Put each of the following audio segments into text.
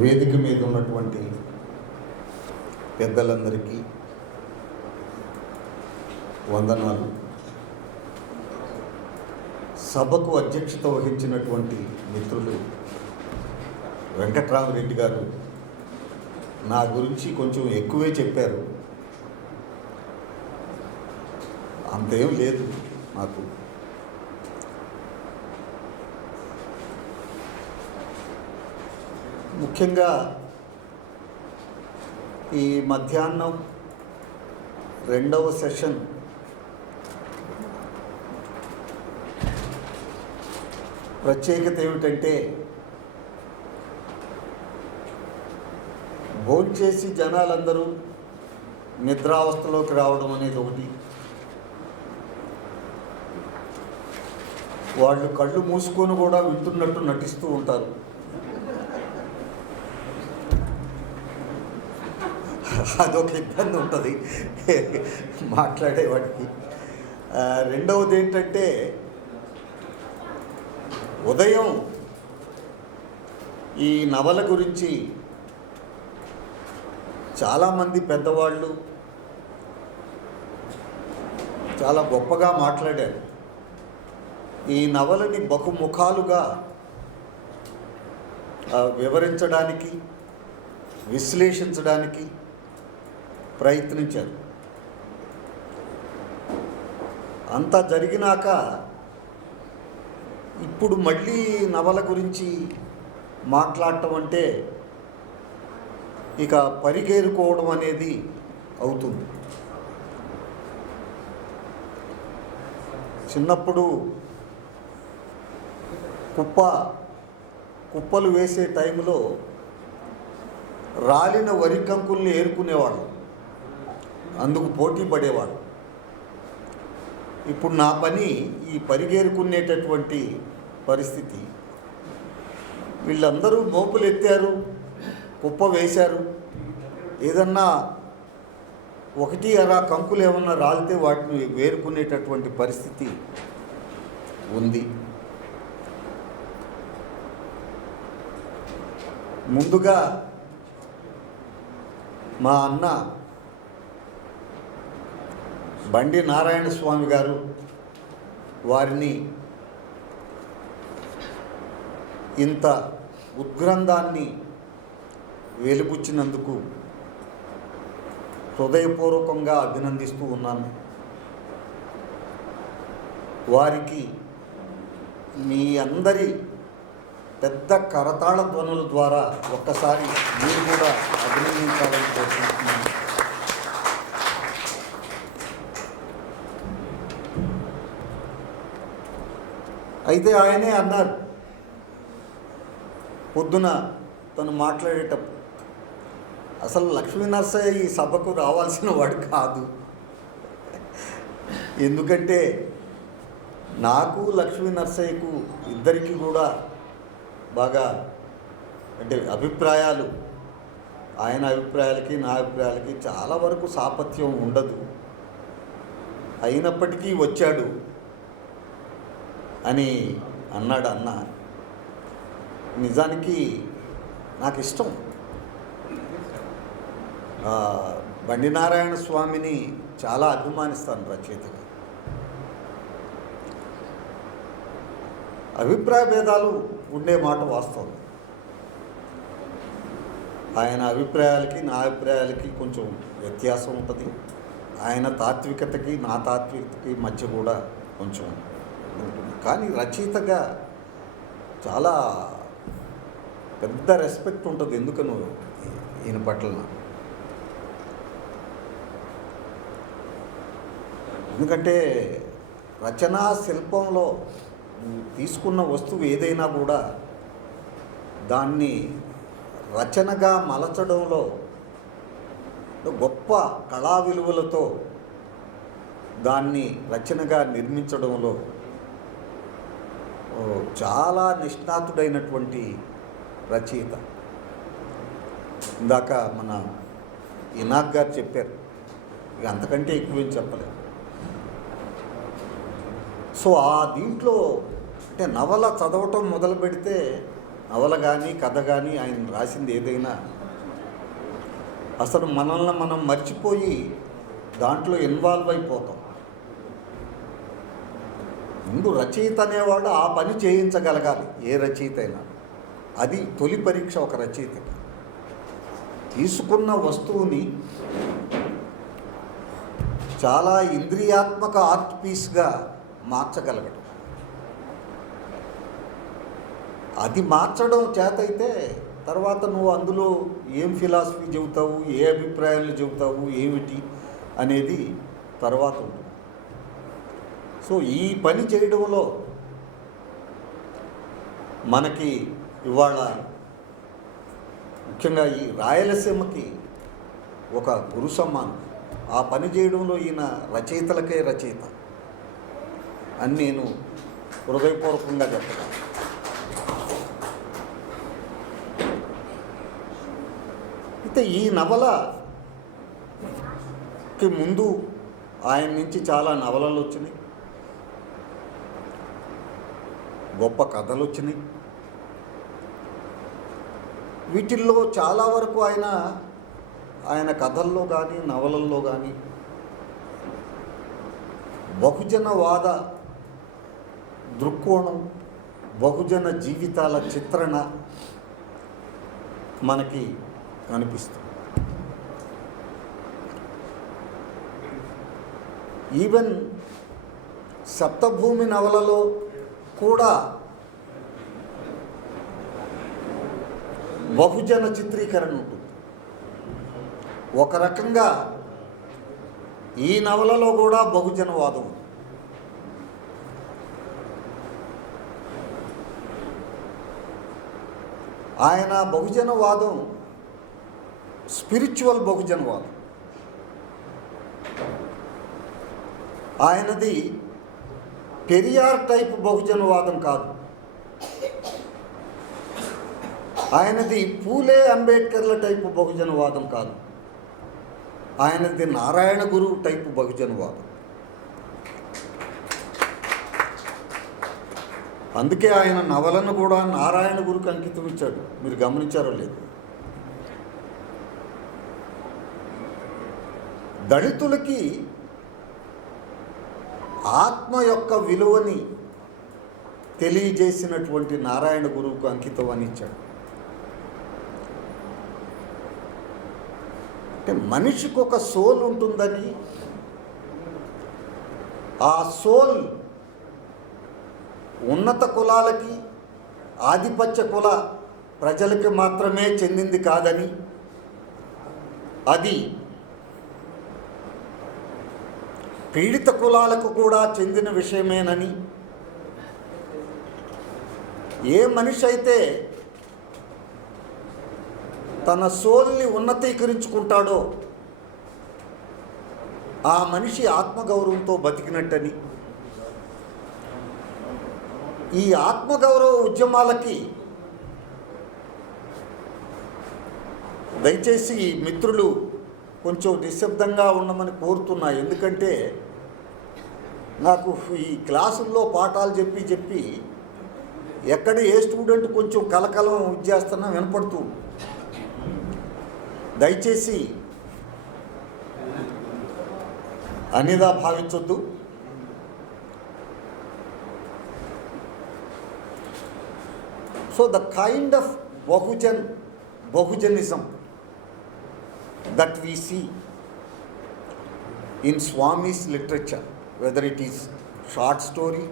వేదిక మీద ఉన్నటువంటి పెద్దలందరికీ వందనాలు. సభకు అధ్యక్షత వహించినటువంటి మిత్రులు వెంకట్రామరెడ్డి గారు నా గురించి కొంచెం ఎక్కువే చెప్పారు. అంతేం లేదు నాకు. ముఖ్యంగా ఈ మధ్యాహ్నం రెండవ సెషన్ ప్రత్యేకత ఏమిటంటే, భోంచేసి జనాలందరూ నిద్రావస్థలోకి రావడం అనేది ఒకటి, వాళ్ళు కళ్ళు మూసుకొని కూడా వింటున్నట్టు నటిస్తూ ఉంటారు. అదొక ఇబ్బంది ఉంటుంది మాట్లాడేవాడికి. రెండవది ఏంటంటే, ఉదయం ఈ నవల గురించి చాలామంది పెద్దవాళ్ళు చాలా గొప్పగా మాట్లాడారు. ఈ నవలని బహుముఖాలుగా వివరించడానికి, విశ్లేషించడానికి ప్రయత్నించారు. అంతా జరిగినాక ఇప్పుడు మళ్ళీ నవల గురించి మాట్లాడటం అంటే ఇక పరిగేరుకోవడం అనేది అవుతుంది. చిన్నప్పుడు కుప్పలు వేసే టైంలో రాలిన వరి కంకుల్ని ఏరుకునేవాళ్ళు, అందుకు పోటీ పడేవాడు. ఇప్పుడు నా పని ఈ పరిగేరుకునేటటువంటి పరిస్థితి. వీళ్ళందరూ మోపులు ఎత్తారు, కుప్ప వేశారు, ఏదన్నా ఒకటి అరా కంకులు ఏమన్నా రాలితే వాటిని వేరుకునేటటువంటి పరిస్థితి ఉంది. ముందుగా మా అన్న బండి నారాయణ స్వామి గారు, వారిని ఇంత ఉద్గ్రంథాన్ని వెలిబుచ్చినందుకు హృదయపూర్వకంగా అభినందిస్తూ ఉన్నాను. వారికి మీ అందరి పెద్ద కరతాళ ధ్వనుల ద్వారా ఒక్కసారి మీరు కూడా అభినందించాలని కోరుకుంటున్నాను. అయితే ఆయనే అన్నారు పొద్దున తను మాట్లాడేటప్పుడు, అసలు లక్ష్మీనరసయ్య ఈ సభకు రావాల్సిన వాడు కాదు. ఎందుకంటే నాకు లక్ష్మీనరసయ్యకు ఇద్దరికి కూడా బాగా అంటే అభిప్రాయాలు, ఆయన అభిప్రాయాలకి నా అభిప్రాయాలకి చాలా వరకు సాపత్యం ఉండదు. అయినప్పటికీ వచ్చాడు అని అన్నాడు అన్న. నిజానికి నాకు ఇష్టం. బండి నారాయణ స్వామిని చాలా అభిమానిస్తాను రచయితగా. అభిప్రాయ భేదాలు ఉండే మాట వాస్తవం. ఆయన అభిప్రాయాలకి నా అభిప్రాయాలకి కొంచెం వ్యత్యాసం ఉంటుంది. ఆయన తాత్వికతకి నా తాత్వికతకి మధ్య కూడా కొంచెం ఉంటుంది. కానీ రచయితగా చాలా పెద్ద రెస్పెక్ట్ ఉంటుంది. ఎందుకనో ఈయన పట్ల. ఎందుకంటే రచనా శిల్పంలో తీసుకున్న వస్తువు ఏదైనా కూడా దాన్ని రచనగా మలచడంలో, గొప్ప కళా విలువలతో దాన్ని రచనగా నిర్మించడంలో చాలా నిష్ణాతుడైనటువంటి రచయిత. ఇందాక మన ఇనాక్ గారు చెప్పారు, ఇక అంతకంటే ఎక్కువేం చెప్పలేదు. సో ఆ దీంట్లో అంటే నవల చదవటం మొదలు పెడితే నవల కానీ కథ కానీ ఆయన రాసింది ఏదైనా అసలు మనల్ని మనం మర్చిపోయి దాంట్లో ఇన్వాల్వ్ అయిపోతాం. ముందు రచయిత అనేవాడు ఆ పని చేయించగలగాలి, ఏ రచయిత అయినా. అది తొలి పరీక్ష ఒక రచయితకి. తీసుకున్న వస్తువుని చాలా ఇంద్రియాత్మక ఆర్ట్ పీస్గా మార్చగలగడం. అది మార్చడం చేతైతే తర్వాత నువ్వు అందులో ఏం ఫిలాసఫీ చెబుతావు, ఏ అభిప్రాయాలు చెబుతావు, ఏమిటి అనేది తర్వాత ఉంటుంది. సో ఈ పని చేయడంలో మనకి ఇవాళ ముఖ్యంగా ఈ రాయలసీమకి ఒక గురు సమ్మానం. ఆ పని చేయడంలో ఈయన రచయితలకే రచయిత అని నేను హృదయపూర్వకంగా చెప్తాను. అయితే ఈ నవలకి ముందు ఆయన నుంచి చాలా నవలలు వచ్చినాయి, గొప్ప కథలు వచ్చినాయి. వీటిల్లో చాలా వరకు ఆయన కథల్లో కానీ నవలల్లో కానీ బహుజనవాద దృక్కోణం, బహుజన జీవితాల చిత్రణ మనకి కనిపిస్తుంది. ఈవెన్ సప్తభూమి నవలలో కూడా బహుజన చిత్రీకరణ ఉంటుంది. ఒక రకంగా ఈ నవలలో కూడా బహుజనవాదం ఉంది. ఆయన బహుజనవాదం స్పిరిచువల్ బహుజనవాదం. ఆయనది పెరియార్ టైప్ బహుజనవాదం కాదు. ఆయనది పూలే అంబేద్కర్ల టైపు బహుజనవాదం కాదు. ఆయనది నారాయణ గురు టైపు బహుజనవాదం. అందుకే ఆయన నవలను కూడా నారాయణ గురుకు అంకితం ఇచ్చాడు. మీరు గమనించారో లేదు? దళితులకి ఆత్మ యొక్క విలువని తెలియజేసినటువంటి నారాయణ గురువుకు అంకితం అని ఇచ్చాడు. అంటే మనిషికి ఒక సోల్ ఉంటుందని, ఆ సోల్ ఉన్నత కులాలకి, ఆధిపత్య కుల ప్రజలకి మాత్రమే చెందింది కాదని, అది పీడిత కులాలకు కూడా చెందిన విషయమేనని, ఏ మనిషి అయితే తన సోల్ని ఉన్నతీకరించుకుంటాడో ఆ మనిషి ఆత్మగౌరవంతో బతికినట్టని, ఈ ఆత్మగౌరవ ఉద్యమాలకి దయచేసి మిత్రులు కొంచెం నిశ్శబ్దంగా ఉండమని కోరుతున్నా. ఎందుకంటే నాకు ఈ క్లాసుల్లో పాఠాలు చెప్పి ఎక్కడ ఏ స్టూడెంట్ కొంచెం కలకలం ఇచ్చేస్తున్నా వినపడుతూ, దయచేసి అనిదా భావించొద్దు. So the kind of Bahujanism that we see in Swami's literature, whether it is short story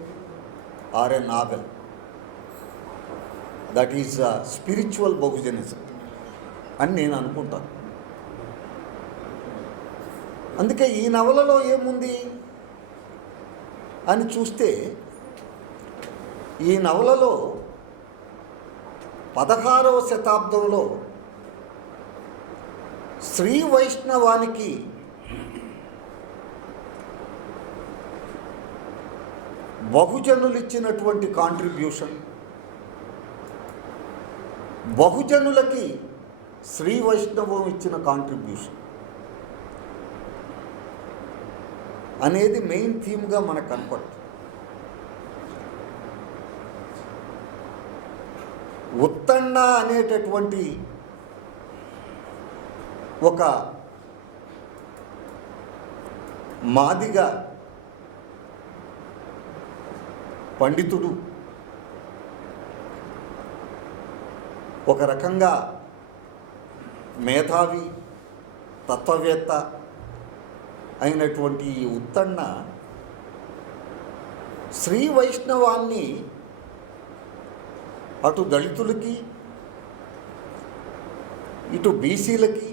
or a novel, that is spiritual Bahujanism అని నేను అనుకుంటాను. అందుకే ఈ నవలలో ఏముంది అని చూస్తే, ఈ నవలలో 16వ శతాబ్దంలో శ్రీ వైష్ణవానికి బహుజనులు ఇచ్చినటువంటి కాంట్రిబ్యూషన్, బహుజనులకి శ్రీ వైష్ణవం ఇచ్చిన కాంట్రిబ్యూషన్ అనేది మెయిన్ థీమ్గా మనకు కనపడుతుంది. ఉత్తన్న అనేటటువంటి ఒక మాదిగ పండితుడు, ఒక రకంగా మేధావి తత్వవేత్త అయినటువంటి ఈ ఉత్తన్న శ్రీ వైష్ణవాన్ని అటు దళితులకి ఇటు బీసీలకి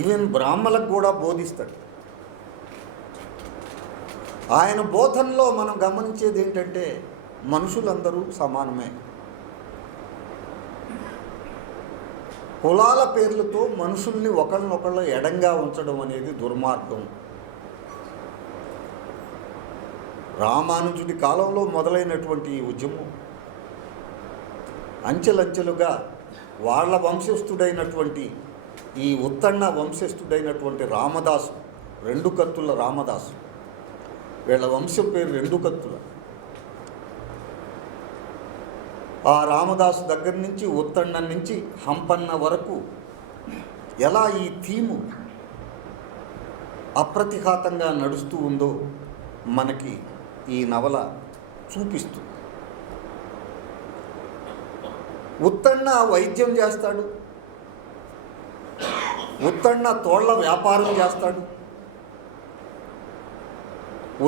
ఈవెన్ బ్రాహ్మణులకు కూడా బోధిస్తాడు. ఆయన బోధనలో మనం గమనించేది ఏంటంటే మనుషులందరూ సమానమే. కులాల పేర్లతో మనుషుల్ని ఒకళ్ళనొకళ్ళు ఎడంగా ఉంచడం అనేది దుర్మార్గం. రామానుజుడి కాలంలో మొదలైనటువంటి ఈ ఉద్యమం అంచెలంచెలుగా వాళ్ళ వంశస్థుడైనటువంటి ఈ ఉత్తన్న వంశస్థుడైనటువంటి రామదాసు, రెండు కత్తుల రామదాసు, వీళ్ళ వంశం పేరు రెండు కత్తుల. ఆ రామదాసు దగ్గర నుంచి ఉత్తన్న నుంచి హంపన్న వరకు ఎలా ఈ థీము అప్రతిఘాతంగా నడుస్తూ ఉందో మనకి ఈ నవల చూపిస్తుంది. ఉత్తన్న వైద్యం చేస్తాడు, ఉత్తన్న తోళ్ల వ్యాపారం చేస్తాడు,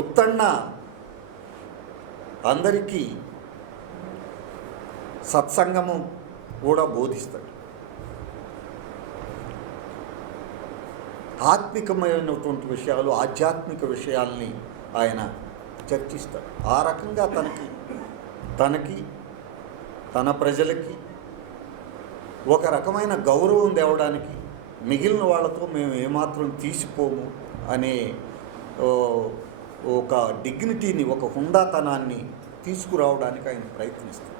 ఉత్తన్న అందరికీ సత్సంగము కూడా బోధిస్తాడు. ఆత్మికమైనటువంటి విషయాలు, ఆధ్యాత్మిక విషయాల్ని ఆయన చర్చిస్తాడు. ఆ రకంగా తనకి తన ప్రజలకి ఒక రకమైన గౌరవం తేవడానికి, మిగిలిన వాళ్ళతో మేము ఏమాత్రం తీసిపోము అనే ఒక డిగ్నిటీని, ఒక హుందాతనాన్ని తీసుకురావడానికి ఆయన ప్రయత్నిస్తాడు.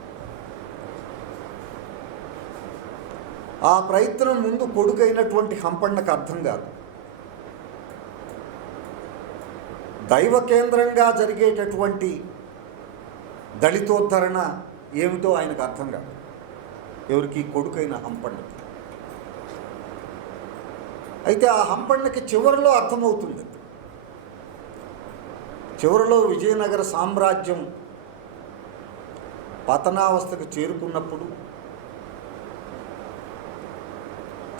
ఆ ప్రయత్నం ముందు కొడుకైనటువంటి హంపన్నకు అర్థం కాదు. దైవ కేంద్రంగా జరిగేటటువంటి దళితోద్ధరణ ఏమిటో ఆయనకు అర్థం కాదు. ఎవరికి? కొడుకైన హంపన్నకి. అయితే ఆ హంపన్నకి చివరిలో అర్థమవుతుంది. చివరిలో విజయనగర సామ్రాజ్యం పతనావస్థకు చేరుకున్నప్పుడు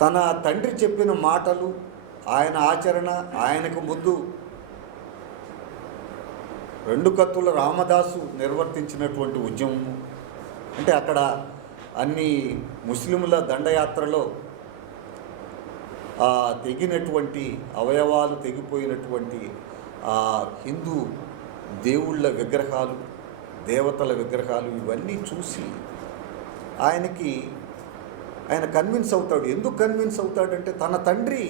తన తండ్రి చెప్పిన మాటలు, ఆయన ఆచరణ, ఆయనకు ముందు రెండు కత్తుల రామదాసు నిర్వర్తించినటువంటి ఉద్యమము, అంటే అక్కడ అన్ని ముస్లింల దండయాత్రలో తెగినటువంటి అవయవాలు, తెగిపోయినటువంటి హిందూ దేవుళ్ళ విగ్రహాలు, దేవతల విగ్రహాలు, ఇవన్నీ చూసి ఆయన కన్విన్స్ అవుతాడు. ఎందుకు కన్విన్స్ అవుతాడంటే తన తండ్రి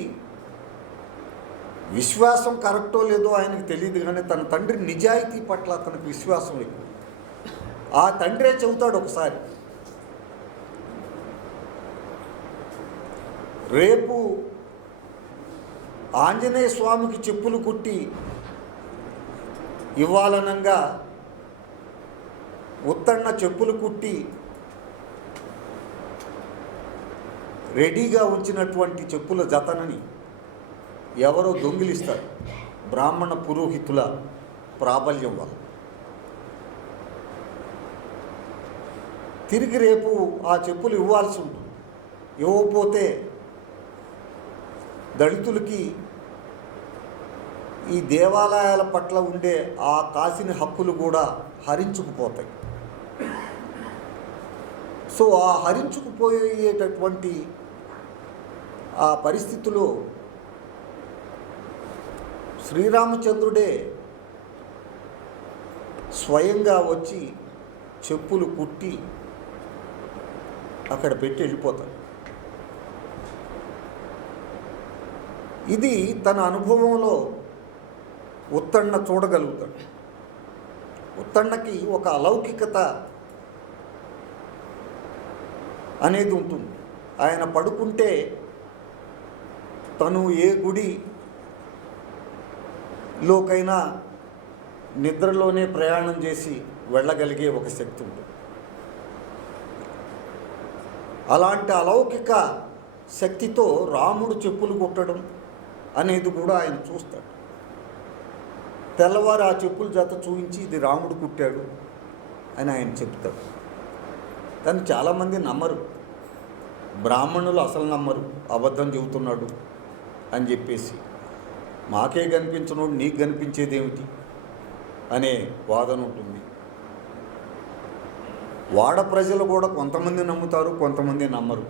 విశ్వాసం కరెక్టో లేదో ఆయనకు తెలియదు, కానీ తన తండ్రి నిజాయితీ పట్ల అతనికి విశ్వాసం ఎక్కువ. ఆ తండ్రే చెబుతాడు ఒకసారి, రేపు ఆంజనేయ స్వామికి చెప్పులు కుట్టి ఇవ్వాలనంగా ఉత్తన్న చెప్పులు కుట్టి రెడీగా ఉంచినటువంటి చెప్పుల జతనని ఎవరో దొంగిలిస్తారు, బ్రాహ్మణ పురోహితుల ప్రాబల్యం వల్ల. తిరిగి రేపు ఆ చెప్పులు ఇవ్వాల్సి ఉంటుంది. ఇవ్వకపోతే దళితులకి ఈ దేవాలయాల పట్ల ఉండే ఆ కాసిన హక్కులు కూడా హరించుకుపోతాయి. సో ఆ హరించుకుపోయేటటువంటి ఆ పరిస్థితిలో శ్రీరామచంద్రుడే స్వయంగా వచ్చి చెప్పులు కుట్టి అక్కడ పెట్టి వెళ్ళిపోతాడు. ఇది తన అనుభవంలో ఉత్తన్న చూడగలుగుతాడు. ఉత్తన్నకి ఒక అలౌకికత అనేది ఉంటుంది. ఆయన పడుకుంటే తను ఏ గుడిలోకైనా నిద్రలోనే ప్రయాణం చేసి వెళ్ళగలిగే ఒక శక్తి ఉంటుంది. అలాంటి అలౌకిక శక్తితో రాముడు చెప్పులు కుట్టడం అనేది కూడా ఆయన చూస్తాడు. తెల్లవారు ఆ చెప్పుల జత చూపించి ఇది రాముడు కుట్టాడు అని ఆయన చెప్తాడు. కానీ చాలామంది నమ్మరు, బ్రాహ్మణులు అసలు నమ్మరు, అబద్ధం చెబుతున్నాడు అని చెప్పేసి. మాకే కనిపించినోడు నీకు కనిపించేది ఏమిటి అనే వాదన ఉంటుంది. వాడ ప్రజలు కూడా కొంతమంది నమ్ముతారు, కొంతమంది నమ్మరు.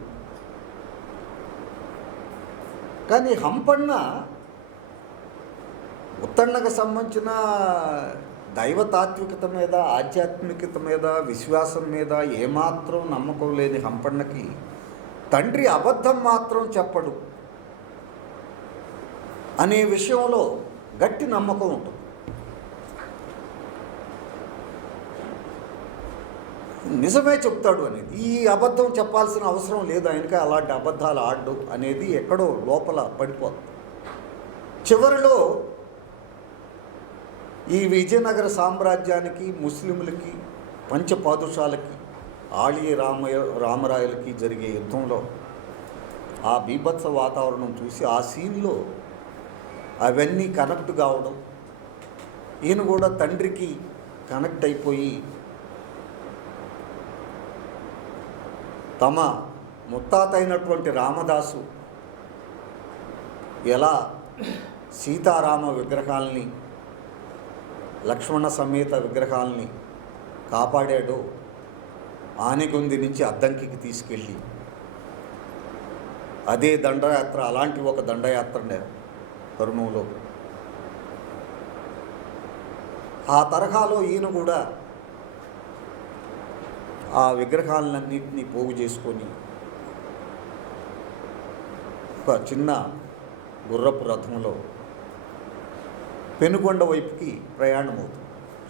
కానీ హంపన్న ఉత్తన్నకు సంబంధించిన దైవతాత్వికత మీద, ఆధ్యాత్మికత మీద, విశ్వాసం మీద ఏమాత్రం నమ్మకం లేని హంపన్నకి తండ్రి అబద్ధం మాత్రం చెప్పడు అనే విషయంలో గట్టి నమ్మకం ఉంటుంది. నిజమే చెప్తాడు అనేది, ఈ అబద్ధం చెప్పాల్సిన అవసరం లేదు ఆయనకి, అలాంటి అబద్ధాలు ఆడడు అనేది ఎక్కడో లోపల పడిపోతుంది. చివరిలో ఈ విజయనగర సామ్రాజ్యానికి, ముస్లింలకి, పంచపాదుషాలకి, ఆళీ రామరాయలకి జరిగే యుద్ధంలో ఆ బీభత్స వాతావరణం చూసి ఆ సీన్లో అవన్నీ కనెక్ట్ కావడం, ఈయన కూడా తండ్రికి కనెక్ట్ అయిపోయి తమ ముత్తాత అయినటువంటి రామదాసు ఎలా సీతారామ విగ్రహాల్ని, లక్ష్మణ సమేత విగ్రహాల్ని కాపాడాడో ఆనెగొంది నుంచి అద్దంకికి తీసుకెళ్ళి అదే దండయాత్ర, అలాంటి ఒక దండయాత్ర తరుణంలో ఆ తరహాలో ఈయన కూడా ఆ విగ్రహాలన్నింటినీ పోగు చేసుకొని ఒక చిన్న గుర్రపు రథంలో పెనుగొండ వైపుకి ప్రయాణం అవుతుంది.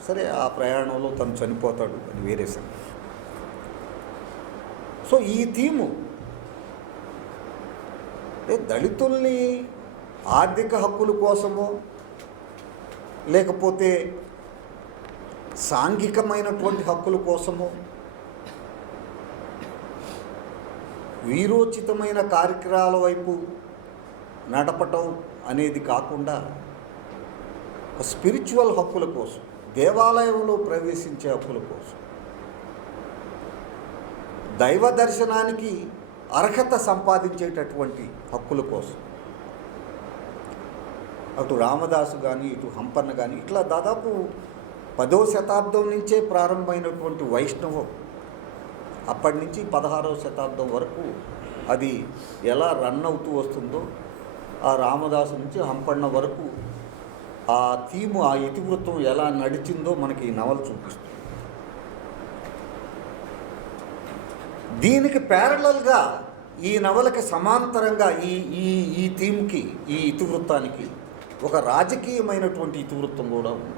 సరే, ఆ ప్రయాణంలో తను చనిపోతాడు, అది వేరే సంగతి. సో ఈ థీము దళితుల్ని ఆర్థిక హక్కుల కోసమో లేకపోతే సాంఘికమైనటువంటి హక్కుల కోసమో వీరోచితమైన కార్యక్రమాల వైపు నడపటం అనేది కాకుండా స్పిరిచువల్ హక్కుల కోసం, దేవాలయంలో ప్రవేశించే హక్కుల కోసం, దైవ దర్శనానికి అర్హత సంపాదించేటటువంటి హక్కుల కోసం అటు రామదాసు కానీ ఇటు హంపన్న కానీ ఇట్లా దాదాపు 10వ శతాబ్దం నుంచే ప్రారంభమైనటువంటి వైష్ణవం అప్పటి నుంచి 16వ శతాబ్దం వరకు అది ఎలా రన్ అవుతూ వస్తుందో, ఆ రామదాసు నుంచి హంపన్న వరకు ఆ థీము, ఆ ఇతివృత్తం ఎలా నడిచిందో మనకి ఈ నవల చూపిస్తుంది. దీనికి ప్యారలల్గా ఈ నవలకి సమాంతరంగా ఈ థీమ్కి, ఈ ఇతివృత్తానికి ఒక రాజకీయమైనటువంటి ఇతివృత్తం కూడా ఉంది.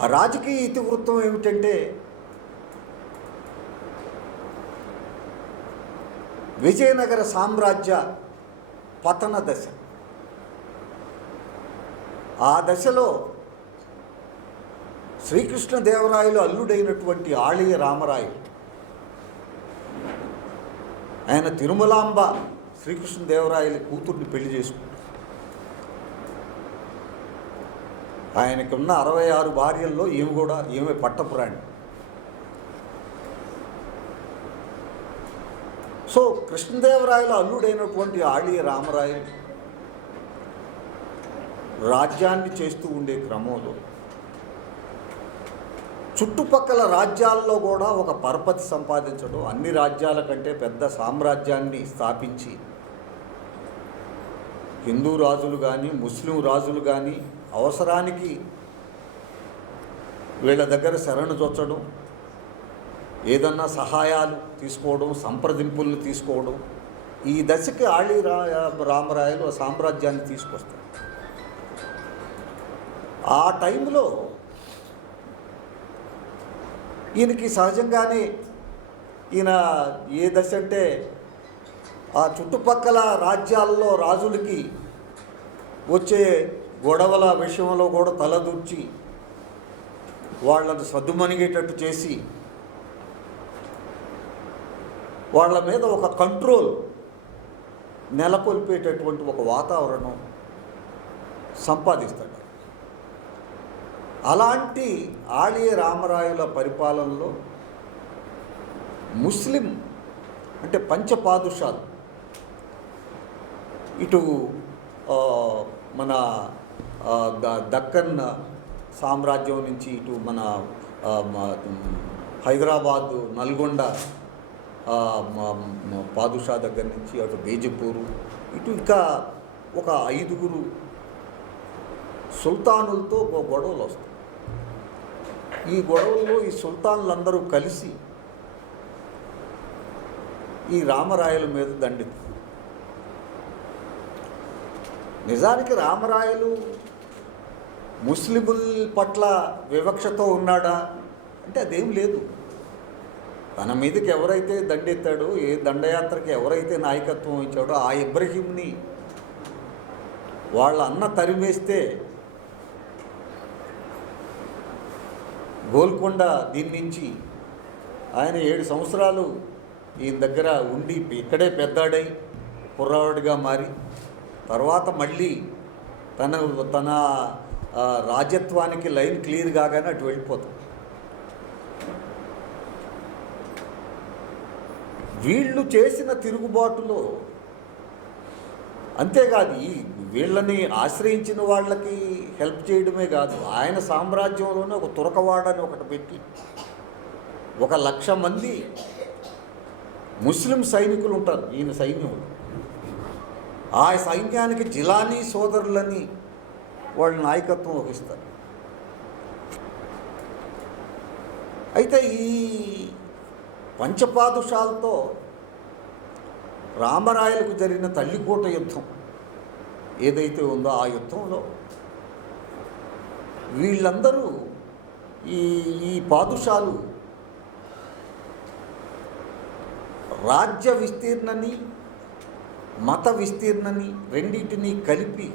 ఆ రాజకీయ ఇతివృత్తం ఏమిటంటే విజయనగర సామ్రాజ్య పతన దశ. ఆ దశలో శ్రీకృష్ణదేవరాయలు అల్లుడైనటువంటి ఆళీ రామరాయలు, ఆయన తిరుమలాంబ శ్రీకృష్ణదేవరాయల కూతుర్ని పెళ్లి చేసుకుంటాడు. ఆయనకున్న 66 భార్యల్లో ఈమె పట్టపురాణి. సో కృష్ణదేవరాయల అల్లుడైనటువంటి ఆళీ రామరాయలు రాజ్యాన్ని చేస్తూ ఉండే క్రమంలో చుట్టుపక్కల రాజ్యాల్లో కూడా ఒక పరపతి సంపాదించడం, అన్ని రాజ్యాల కంటే పెద్ద సామ్రాజ్యాన్ని స్థాపించి హిందూ రాజులు కానీ ముస్లిం రాజులు కానీ అవసరానికి వీళ్ళ దగ్గర శరణు చొచ్చడం, ఏదన్నా సహాయాలు తీసుకోవడం, సంప్రదింపుల్ని తీసుకోవడం, ఈ దశకి ఆళీ రామరాయలు సామ్రాజ్యాన్ని తీసుకొస్తారు. ఆ టైంలో ఈయనకి సహజంగానే ఈయన ఏ దశ అంటే ఆ చుట్టుపక్కల రాజ్యాల్లో రాజులకి వచ్చే గొడవల విషయంలో కూడా తలదూర్చి వాళ్ళను సద్దుమణిగేటట్టు చేసి వాళ్ళ మీద ఒక కంట్రోల్ నెలకొల్పేటటువంటి ఒక వాతావరణం సంపాదిస్తాడు. అలాంటి ఆళియ రామరాయల పరిపాలనలో ముస్లిం అంటే పంచపాదుషాలు ఇటు మన దక్కన్ సామ్రాజ్యం నుంచి ఇటు మన హైదరాబాదు నల్గొండ పాదుషా దగ్గర నుంచి అటు బీజపూరు ఇటు ఇంకా ఒక 5 సుల్తానులతో గొడవలు వస్తాయి. ఈ గొడవల్లో ఈ సుల్తాన్లందరూ కలిసి ఈ రామరాయల మీద దండెత్తారు. నిజానికి రామరాయలు ముస్లిముల పట్ల వివక్షతో ఉన్నాడా అంటే అదేం లేదు. తన మీదకి ఎవరైతే దండెత్తాడో, ఏ దండయాత్రకి ఎవరైతే నాయకత్వం వహించాడో ఆ ఇబ్రహీంని వాళ్ళ అన్న తరిమేస్తే గోల్కొండ దీని నుంచి ఆయన 7 సంవత్సరాలు ఈయన దగ్గర ఉండి ఇక్కడే పెద్దాడై కుర్రాడిగా మారి తర్వాత మళ్ళీ తన రాజ్యత్వానికి లైన్ క్లియర్ కాగానే అటు వెళ్ళిపోతాం. వీళ్ళు చేసిన తిరుగుబాటులో అంతేకాదు వీళ్ళని ఆశ్రయించిన వాళ్ళకి హెల్ప్ చేయడమే కాదు, ఆయన సామ్రాజ్యంలోనే ఒక తురకవాడని ఒకటి పెట్టి 1,00,000 మంది ముస్లిం సైనికులు ఉంటారు ఈయన సైన్యంలో. ఆ సైన్యానికి జిలానీ సోదరులని వాళ్ళ నాయకత్వం వహిస్తారు. అయితే ఈ పంచపాదుషాలతో రామరాయలకు జరిగిన తల్లికోట యుద్ధం ఏదైతే ఉందో ఆ యుద్ధంలో వీళ్ళందరూ ఈ పాదుషాలు రాజ్య విస్తీర్ణని మత విస్తీర్ణని రెండింటినీ కలిపి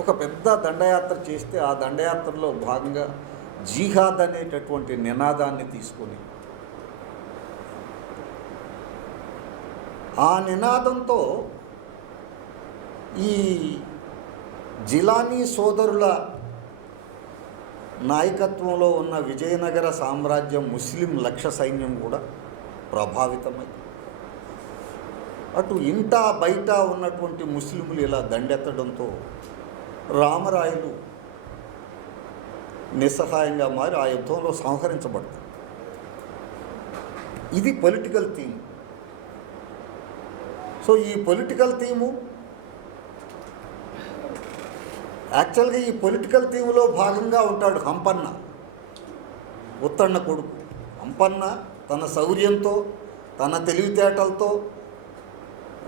ఒక పెద్ద దండయాత్ర చేస్తే ఆ దండయాత్రలో భాగంగా జిహాద్ అనేటటువంటి నినాదాన్ని తీసుకొని ఆ నినాదంతో ఈ జిలానీ సోదరుల నాయకత్వంలో ఉన్న విజయనగర సామ్రాజ్యం ముస్లిం లక్ష సైన్యం కూడా ప్రభావితమై అటు ఇంట బయట ఉన్నటువంటి ముస్లింలు ఇలా దండెత్తడంతో రామరాయలు నిస్సహాయంగా మారి ఆ యుద్ధంలో సంహరించబడతారు. ఇది పొలిటికల్ థీమ్. సో ఈ పొలిటికల్ థీము యాక్చువల్గా ఈ పొలిటికల్ థీమ్లో భాగంగా ఉంటాడు హంపన్న, ఉత్తన్న కొడుకు. హంపన్న తన శౌర్యంతో తన తెలివితేటలతో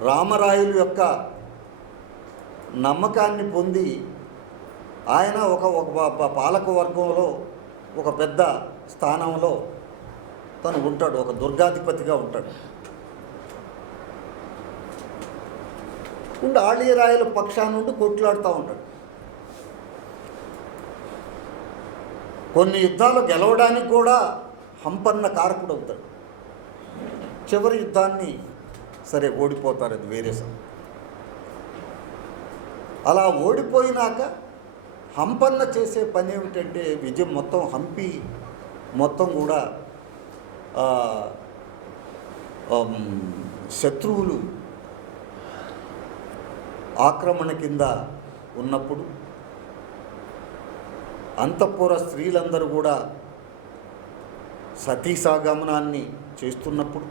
రామరాయలు యొక్క నమ్మకాన్ని పొంది ఆయన ఒక పాలక వర్గంలో ఒక పెద్ద స్థానంలో తను ఉంటాడు, ఒక దుర్గాధిపతిగా ఉంటాడు. ఆళియరాయల పక్షాన నుండి కొట్లాడుతూ ఉంటాడు. కొన్ని యుద్ధాలు గెలవడానికి కూడా హంపన్న కారకుడు అవుతాడు. చివరి యుద్ధాన్ని సరే ఓడిపోతారు, అది వేరే సంగతి. అలా ఓడిపోయినాక హంపన్న చేసే పని ఏమిటంటే విజయం మొత్తం హంపి మొత్తం కూడా శత్రువులు ఆక్రమణ కింద ఉన్నప్పుడు అంతఃపుర స్త్రీలందరూ కూడా సతీసాగమనాన్ని చేస్తున్నప్పుడు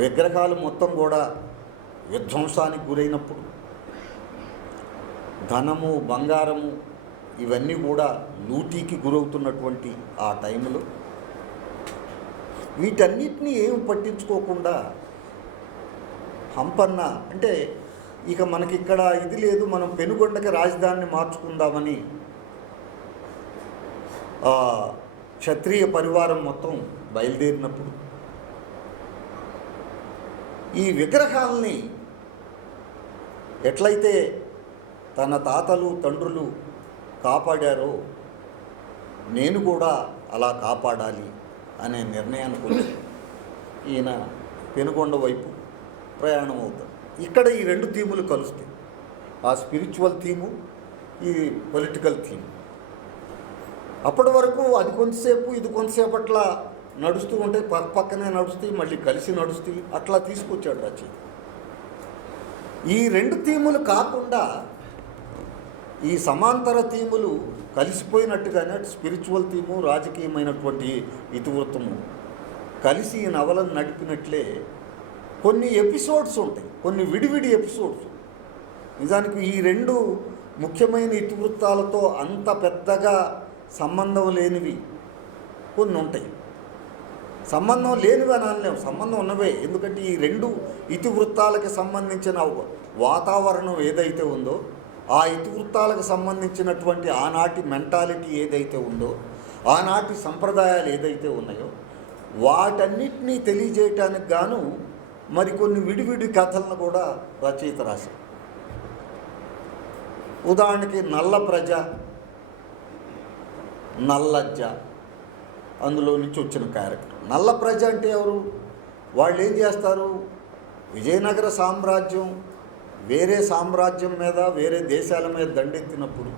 విగ్రహాలు మొత్తం కూడా విధ్వంసానికి గురైనప్పుడు ధనము బంగారము ఇవన్నీ కూడా లూటీకి గురవుతున్నటువంటి ఆ టైంలో వీటన్నిటినీ ఏమి పట్టించుకోకుండా హంపన్న అంటే ఇక మనకిక్కడ ఇది లేదు, మనం పెనుగొండకి రాజధానిని మార్చుకుందామని క్షత్రియ పరివారం మొత్తం బయలుదేరినప్పుడు ఈ విగ్రహాలని ఎట్లయితే తన తాతలు తండ్రులు కాపాడారో నేను కూడా అలా కాపాడాలి అనే నిర్ణయానికి వచ్చి ఈయన పెనుగొండ వైపు ప్రయాణం అవుతాడు. ఇక్కడ ఈ రెండు థీములు కలుస్తాయి, ఆ స్పిరిచువల్ థీము, ఈ పొలిటికల్ థీమ్. అప్పటి వరకు అది కొంతసేపు ఇది కొంతసేపు అట్లా నడుస్తూ ఉంటే పక్కనే నడుస్తాయి, మళ్ళీ కలిసి నడుస్తాయి, అట్లా తీసుకొచ్చాడు రచయిత. ఈ రెండు థీములు కాకుండా ఈ సమాంతర థీములు కలిసిపోయినట్టుగానే స్పిరిచువల్ థీము, రాజకీయమైనటువంటి ఇతివృత్తము కలిసి ఈ నవలను నడిపినట్లే కొన్ని ఎపిసోడ్స్ ఉంటాయి, కొన్ని విడివిడి ఎపిసోడ్స్. నిజానికి ఈ రెండు ముఖ్యమైన ఇతివృత్తాలతో అంత పెద్దగా సంబంధం లేనివి కొన్ని ఉంటాయి. సంబంధం లేనివి అని అనలేము, సంబంధం ఉన్నవే. ఎందుకంటే ఈ రెండు ఇతివృత్తాలకు సంబంధించిన వాతావరణం ఏదైతే ఉందో, ఆ ఇతివృత్తాలకు సంబంధించినటువంటి ఆనాటి మెంటాలిటీ ఏదైతే ఉందో, ఆనాటి సంప్రదాయాలు ఏదైతే ఉన్నాయో వాటన్నిటినీ తెలియజేయటానికి గాను మరికొన్ని విడివిడి కథలను కూడా రచయిత రాశారు. ఉదాహరణకి నల్ల ప్రజ, నల్లజ్జ, అందులో నుంచి వచ్చిన క్యారెక్టర్. నల్ల ప్రజ అంటే ఎవరు? వాళ్ళు ఏం చేస్తారు? విజయనగర సామ్రాజ్యం వేరే సామ్రాజ్యం మీద, వేరే దేశాల మీద దండెత్తినప్పుడు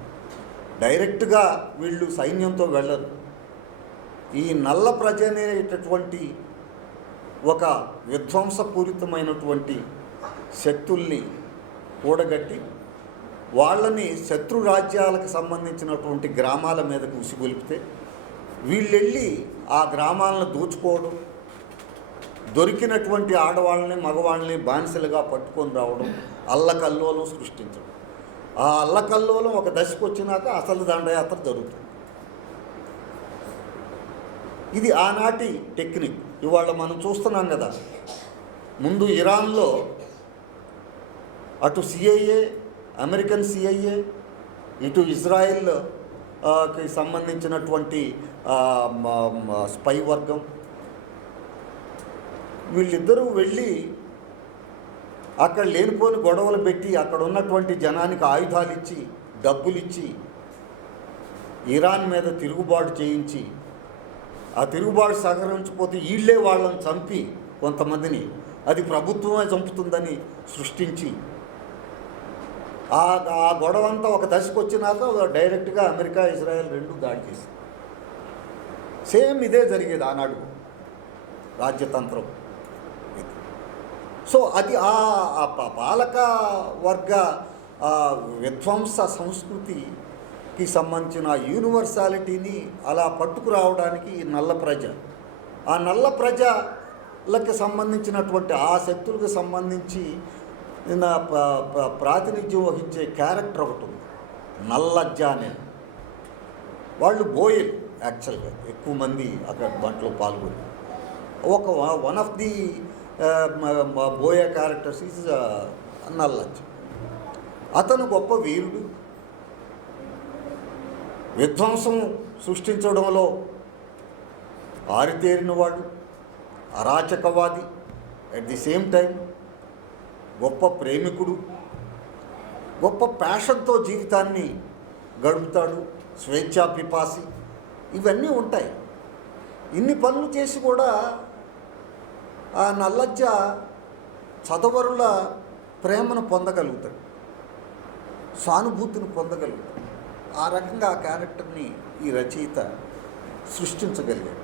డైరెక్ట్గా వీళ్ళు సైన్యంతో వెళ్ళరు. ఈ నల్ల ప్రజ అనేటటువంటి ఒక విధ్వంసపూరితమైనటువంటి శక్తుల్ని కూడగట్టి వాళ్ళని శత్రు రాజ్యాలకు సంబంధించినటువంటి గ్రామాల మీదకు ఉసిగొలిపితే వీళ్ళెళ్ళి ఆ గ్రామాలను దోచుకోవడం, దొరికినటువంటి ఆడవాళ్ళని మగవాళ్ళని బానిసలుగా పట్టుకొని రావడం, అల్లకల్లోలం సృష్టించడం. ఆ అల్లకల్లోలం ఒక దశకు వచ్చినాక అసలు దండయాత్ర జరుగుతుంది. ఇది ఆనాటి టెక్నిక్. ఇవాళ మనం చూస్తున్నాం కదా, ముందు ఇరాన్లో అటు సిఐఏ, అమెరికన్ సిఐఏ, ఇటు ఇజ్రాయిల్కి సంబంధించినటువంటి స్పై వర్గం, వీళ్ళిద్దరూ వెళ్ళి అక్కడ లేనిపోని గొడవలు పెట్టి అక్కడ ఉన్నటువంటి జనానికి ఆయుధాలు ఇచ్చి, డబ్బులు ఇచ్చి ఇరాన్ మీద తిరుగుబాటు చేయించి, ఆ తిరుగుబాటు సహకరించకపోతే వీళ్ళే వాళ్ళని చంపి కొంతమందిని, అది ప్రభుత్వమే చంపుతుందని సృష్టించి ఆ గొడవ అంతా ఒక దశకు వచ్చినాక డైరెక్ట్గా అమెరికా, ఇజ్రాయెల్ రెండు దాడి చేసి సేమ్ ఇదే జరిగేది ఆనాడు రాజ్యతంత్రం. సో అది ఆ పాలక వర్గ విధ్వంస సంస్కృతికి సంబంధించిన యూనివర్సాలిటీని అలా పట్టుకురావడానికి నల్ల ప్రజ, ఆ నల్ల ప్రజలకు సంబంధించినటువంటి ఆ శక్తులకు సంబంధించి ప్రాతినిధ్యం వహించే క్యారెక్టర్ ఒకటి ఉంది, నల్లజ్జ అనే. వాళ్ళు బోయలు యాక్చువల్గా, ఎక్కువ మంది అక్కడ దాంట్లో పాల్గొని. One of the Boya characters is Nallajja. అతను గొప్ప వీరుడు, విధ్వంసం సృష్టించడంలో ఆరితేరినవాడు, అరాచకవాది, అట్ ది సేమ్ టైం గొప్ప ప్రేమికుడు, గొప్ప ప్యాషన్తో జీవితాన్ని గడుపుతాడు, స్వేచ్ఛా పిపాసి, ఇవన్నీ ఉంటాయి. ఇన్ని పనులు చేసి కూడా ఆ నల్లజ్జ చదవరుల ప్రేమను పొందగలుగుతాడు, సానుభూతిని పొందగలుగుతాడు. ఆ రకంగా ఆ క్యారెక్టర్ని ఈ రచయిత సృష్టించగలిగాడు.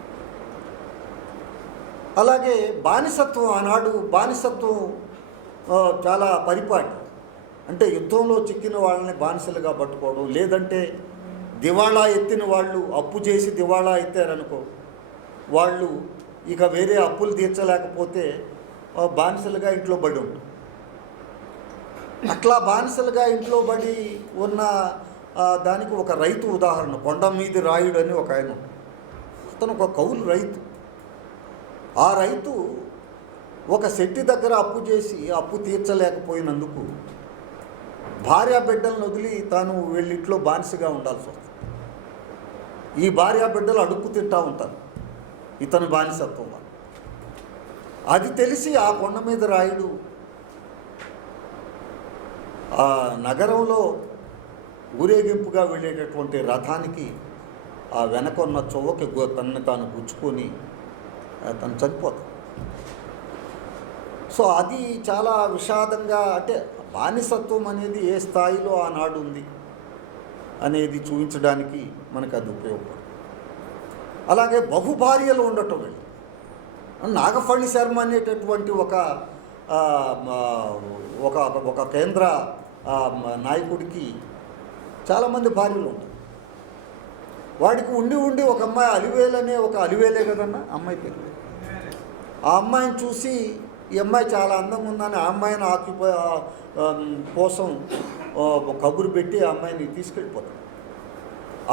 అలాగే బానిసత్వం, ఆనాడు బానిసత్వం చాలా పరిపాటి. అంటే యుద్ధంలో చిక్కిన వాళ్ళని బానిసలుగా పట్టుకోవడం, లేదంటే దివాళా ఎత్తిన వాళ్ళు, అప్పు చేసి దివాళా ఎత్తారనుకో, వాళ్ళు ఇక వేరే అప్పులు తీర్చలేకపోతే బానిసలుగా ఇంట్లో పడి ఉంటారు. అట్లా బానిసలుగా ఇంట్లో పడి ఉన్న దానికి ఒక రైతు ఉదాహరణ. కొండమీది రాయుడు అని ఒక ఆయన, అతను ఒక కౌలు రైతు. ఆ రైతు ఒక శెట్టి దగ్గర అప్పు చేసి అప్పు తీర్చలేకపోయినందుకు భార్యా బిడ్డలను వదిలి తాను వీళ్ళింట్లో బానిసగా ఉండాల్సి వస్తుంది. ఈ భార్యా బిడ్డలు అడుక్కు తింటూ ఉంటారు ఇతను బానిసత్వం వల్ల. అది తెలిసి ఆ కొండ మీద రాయుడు ఆ నగరంలో ఊరేగింపుగా వెళ్ళేటటువంటి రథానికి ఆ వెనకొన్న చొవ్వకి తనను తాను గుచ్చుకొని తను చనిపోతాడు. సో అది చాలా విషాదంగా, అంటే బానిసత్వం అనేది ఏ స్థాయిలో ఆనాడు ఉంది అనేది చూపించడానికి మనకు అది ఉపయోగపడుతుంది. అలాగే బహుభార్యలు ఉండటం వెళ్ళి నాగఫణి శర్మ అనేటటువంటి ఒక ఒక ఒక కేంద్ర నాయకుడికి చాలామంది భార్యలు ఉంటారు. వాడికి ఉండి ఉండి ఒక అమ్మాయి అలివేలనే, ఒక అలివేలే కదన్నా అమ్మాయి పేరు, ఆ అమ్మాయిని చూసి ఈ అమ్మాయి చాలా అందంగా ఉందని ఆ అమ్మాయిని కోసం కబురు పెట్టి ఆ అమ్మాయిని తీసుకెళ్ళిపోతాడు.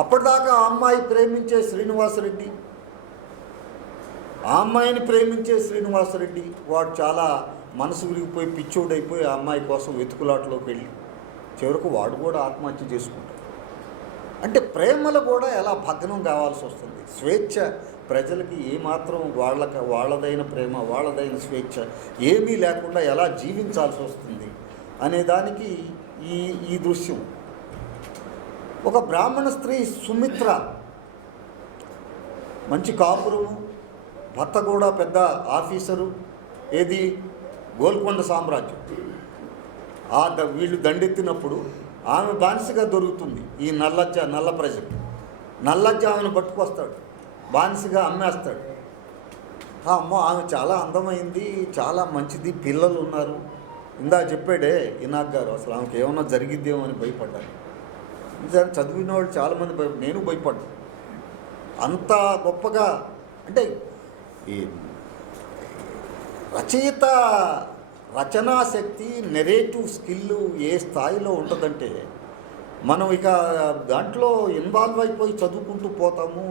అప్పటిదాకా ఆ అమ్మాయి ప్రేమించే శ్రీనివాసరెడ్డి, ఆ అమ్మాయిని ప్రేమించే శ్రీనివాసరెడ్డి వాడు చాలా మనసు విరిగిపోయి పిచ్చోడైపోయి ఆ అమ్మాయి కోసం వెతుకులాటలోకి వెళ్ళి చివరకు వాడు కూడా ఆత్మహత్య చేసుకుంటాడు. అంటే ప్రేమలు కూడా ఎలా భగ్నం కావాల్సి వస్తుంది. స్వేచ్ఛ ప్రజలకి ఏమాత్రం వాళ్ళదైన ప్రేమ, వాళ్ళదైన స్వేచ్ఛ ఏమీ లేకుండా ఎలా జీవించాల్సి వస్తుంది అనేదానికి ఈ దృశ్యం. ఒక బ్రాహ్మణ స్త్రీ సుమిత్ర, మంచి కాపురము, భర్త కూడా పెద్ద ఆఫీసరు, ఏది గోల్కొండ సామ్రాజ్యం. వీళ్ళు దండెత్తినప్పుడు ఆమె బానిసగా దొరుకుతుంది. ఈ నల్ల ప్రజలు నల్లజ్జ ఆమెను పట్టుకొస్తాడు, బానిసగా అమ్మేస్తాడు. అమ్మో ఆమె చాలా అందమైంది, చాలా మంచిది, పిల్లలు ఉన్నారు. ఇందా చెప్పాడే ఇనాక్ గారు, అసలు ఆమెకి ఏమన్నా జరిగిద్దేమో అని భయపడ్డాను. చదివిన వాళ్ళు చాలామంది నేను భయపడ్డాను. అంత గొప్పగా, అంటే ఈ రచయిత రచనా శక్తి, నెరేటివ్ స్కిల్ ఏ స్థాయిలో ఉంటుందంటే మనం ఇక దాంట్లో ఇన్వాల్వ్ అయిపోయి చదువుకుంటూ పోతాము.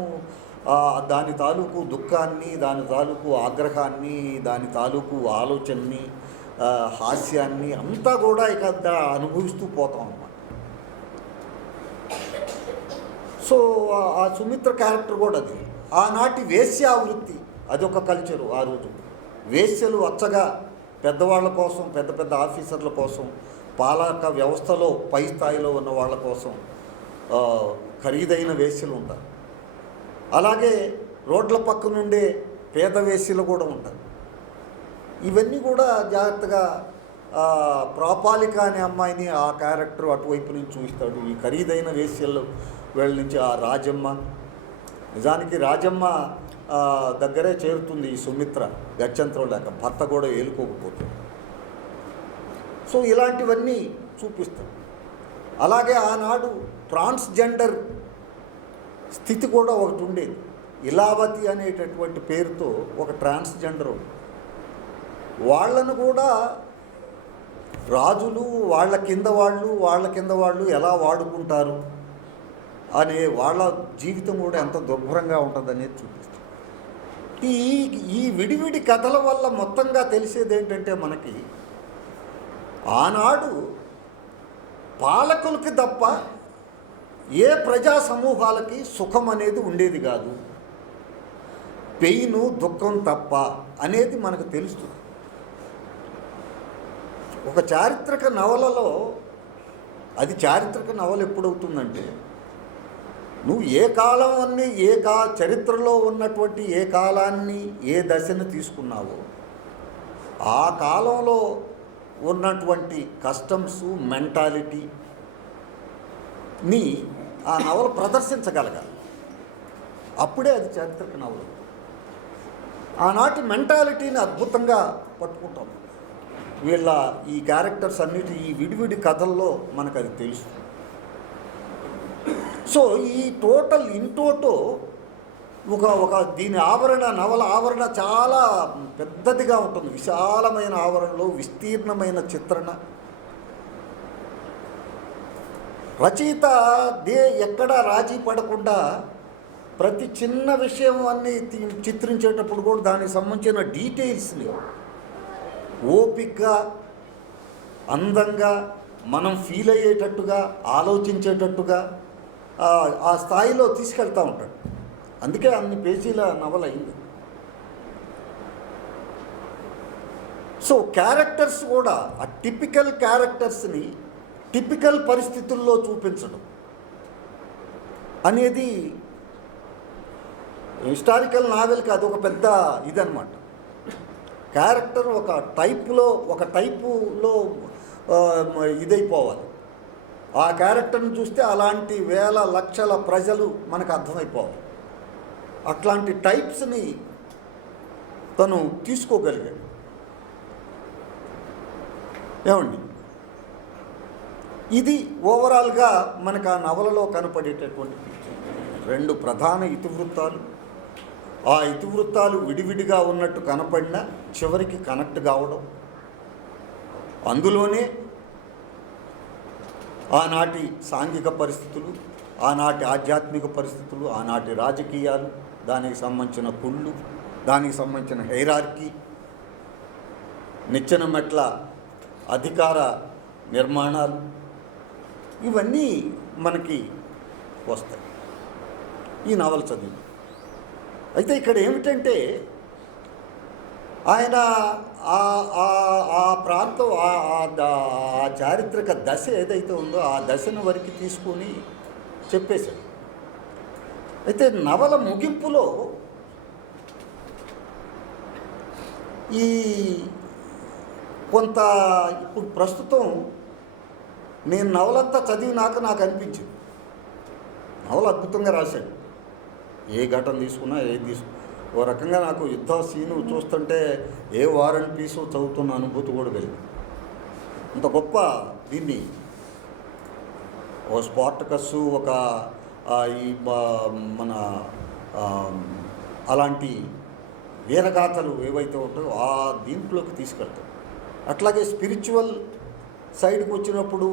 దాని తాలూకు దుఃఖాన్ని, దాని తాలూకు ఆగ్రహాన్ని, దాని తాలూకు ఆలోచనని, హాస్యాన్ని అంతా కూడా ఇక అనుభవిస్తూ పోతాం అన్నమాట. సో ఆ సుమిత్ర క్యారెక్టర్ కూడా అది. ఆనాటి వేశ్యావృత్తి అదొక కల్చరు. ఆ రోజు వేశ్యలు వచ్చగా పెద్దవాళ్ళ కోసం, పెద్ద పెద్ద ఆఫీసర్ల కోసం, పాలక వ్యవస్థలో పై స్థాయిలో ఉన్న వాళ్ళ కోసం ఖరీదైన వేశ్యలు ఉంటారు. అలాగే రోడ్ల పక్క నుండే పేద వేశ్యలు కూడా ఉంటారు. ఇవన్నీ కూడా జాగ్రత్తగా ప్రాపాలిక అనే అమ్మాయిని ఆ క్యారెక్టర్ అటువైపు నుంచి చూపిస్తాడు. ఈ ఖరీదైన వేశ్యలు వీళ్ళ నుంచి ఆ రాజమ్మ, నిజానికి రాజమ్మ దగ్గరే చేరుతుంది ఈ సుమిత్ర, గత్యంతరం లేక, భర్త కూడా ఏలుకోకపోతుంది. సో ఇలాంటివన్నీ చూపిస్తాం. అలాగే ఆనాడు ట్రాన్స్జెండర్ స్థితి కూడా ఒకటి ఉండేది. ఇలావతి అనేటటువంటి పేరుతో ఒక ట్రాన్స్జెండర్, వాళ్ళను కూడా రాజులు వాళ్ళ కింద వాళ్ళు ఎలా వాడుకుంటారు అనే వాళ్ళ జీవితం కూడా ఎంత దుర్భరంగా ఉంటుందనేది చూపిస్తుంది. ఈ విడివిడి కథల వల్ల మొత్తంగా తెలిసేది ఏంటంటే మనకి ఆనాడు పాలకులకి తప్ప ఏ ప్రజా సమూహాలకి సుఖం అనేది ఉండేది కాదు, పెయిన్ దుఃఖం తప్ప అనేది మనకు తెలుస్తుంది. ఒక చారిత్రక నవలలో, అది చారిత్రక నవల ఎప్పుడవుతుందంటే నువ్వు ఏ కాలం అన్ని చరిత్రలో ఉన్నటువంటి ఏ కాలాన్ని, ఏ దశను తీసుకున్నావో ఆ కాలంలో ఉన్నటువంటి కస్టమ్స్, మెంటాలిటీని ఆ నవల ప్రదర్శించగలగాలి. అప్పుడే అది చారిత్రక నవల. ఆనాటి మెంటాలిటీని అద్భుతంగా పట్టుకుంటాం. వీళ్ళ ఈ క్యారెక్టర్స్ అన్నిటి ఈ విడివిడి కథల్లో మనకు అది తెలుస్తుంది. సో ఈ టోటల్ ఇంటోటో ఒక దీని ఆవరణ, నవల ఆవరణ చాలా పెద్దదిగా ఉంటుంది. విశాలమైన ఆవరణలో విస్తీర్ణమైన చిత్రణ. రచయిత ఎక్కడా రాజీ పడకుండా ప్రతి చిన్న విషయం అన్నీ చిత్రించేటప్పుడు కూడా దానికి సంబంధించిన డీటెయిల్స్ని ఓపికగా, అందంగా, మనం ఫీల్ అయ్యేటట్టుగా, ఆలోచించేటట్టుగా ఆ స్థాయిలో తీసుకెళ్తూ ఉంటాడు. అందుకే అన్ని పేజీల నవల అయింది. సో క్యారెక్టర్స్ కూడా ఆ టిపికల్ క్యారెక్టర్స్ని టిపికల్ పరిస్థితుల్లో చూపించడం అనేది హిస్టారికల్ నావెల్కి అది ఒక పెద్ద ఇదనమాట. క్యారెక్టర్ ఒక టైపులో ఇదైపోవాలి. ఆ క్యారెక్టర్ని చూస్తే అలాంటి వేల లక్షల ప్రజలు మనకు అర్థమైపోవాలి. అట్లాంటి టైప్స్ని తను తీసుకోగలిగాడు. ఏమండి, ఇది ఓవరాల్గా మనకు ఆ నవలలో కనపడేటటువంటి రెండు ప్రధాన ఇతివృత్తాలు. ఆ ఇతివృత్తాలు విడివిడిగా ఉన్నట్టు కనపడినా చివరికి కనెక్ట్ కావడం, అందులోనే ఆనాటి సాంఘిక పరిస్థితులు, ఆనాటి ఆధ్యాత్మిక పరిస్థితులు, ఆనాటి రాజకీయాలు, దానికి సంబంధించిన కుళ్ళు, దానికి సంబంధించిన హైరార్కీ, నిచ్చెన మెట్ల అధికార నిర్మాణాలు, ఇవన్నీ మనకి వస్తాయి ఈ నవల చదివి. అయితే ఇక్కడ ఏమిటంటే ఆయన ఆ ప్రాంతం ఆ చారిత్రక దశ ఏదైతే ఉందో ఆ దశను వరకు తీసుకొని చెప్పేశాడు. అయితే నవల ముగింపులో ఈ కొంత ఇప్పుడు ప్రస్తుతం నేను నవలంతా చదివినాక నాకు అనిపించింది, నవల అద్భుతంగా రాశాడు. ఏ ఘటన తీసుకున్నా ఓ రకంగా నాకు యుద్ధ సీను చూస్తుంటే ఏ వార్ అండ్ పీస్ చదువుతున్న అనుభూతి కూడా కలిగింది. అంత గొప్ప దీన్ని ఓ స్పార్టకస్, ఒక మన అలాంటి వీరగాథలు ఏవైతే ఉంటాయో ఆ దీంట్లోకి తీసుకెళ్తాడు. అట్లాగే స్పిరిచువల్ సైడ్కి వచ్చినప్పుడు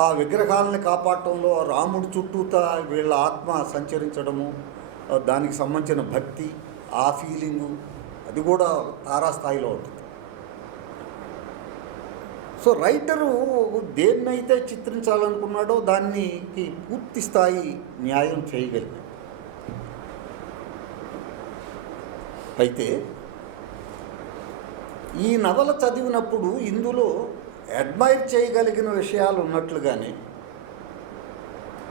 ఆ విగ్రహాలని కాపాడటంలో రాముడి చుట్టూతా వీళ్ళ ఆత్మ సంచరించడము, దానికి సంబంధించిన భక్తి, ఆ ఫీలింగు, అది కూడా తారాస్థాయిలో ఉంటుంది. సో రైటరు దేన్నైతే చిత్రించాలనుకున్నాడో దానికి పూర్తి స్థాయి న్యాయం చేయగలిగాడు. అయితే ఈ నవల చదివినప్పుడు ఇందులో అడ్మైర్ చేయగలిగిన విషయాలు ఉన్నట్లుగానే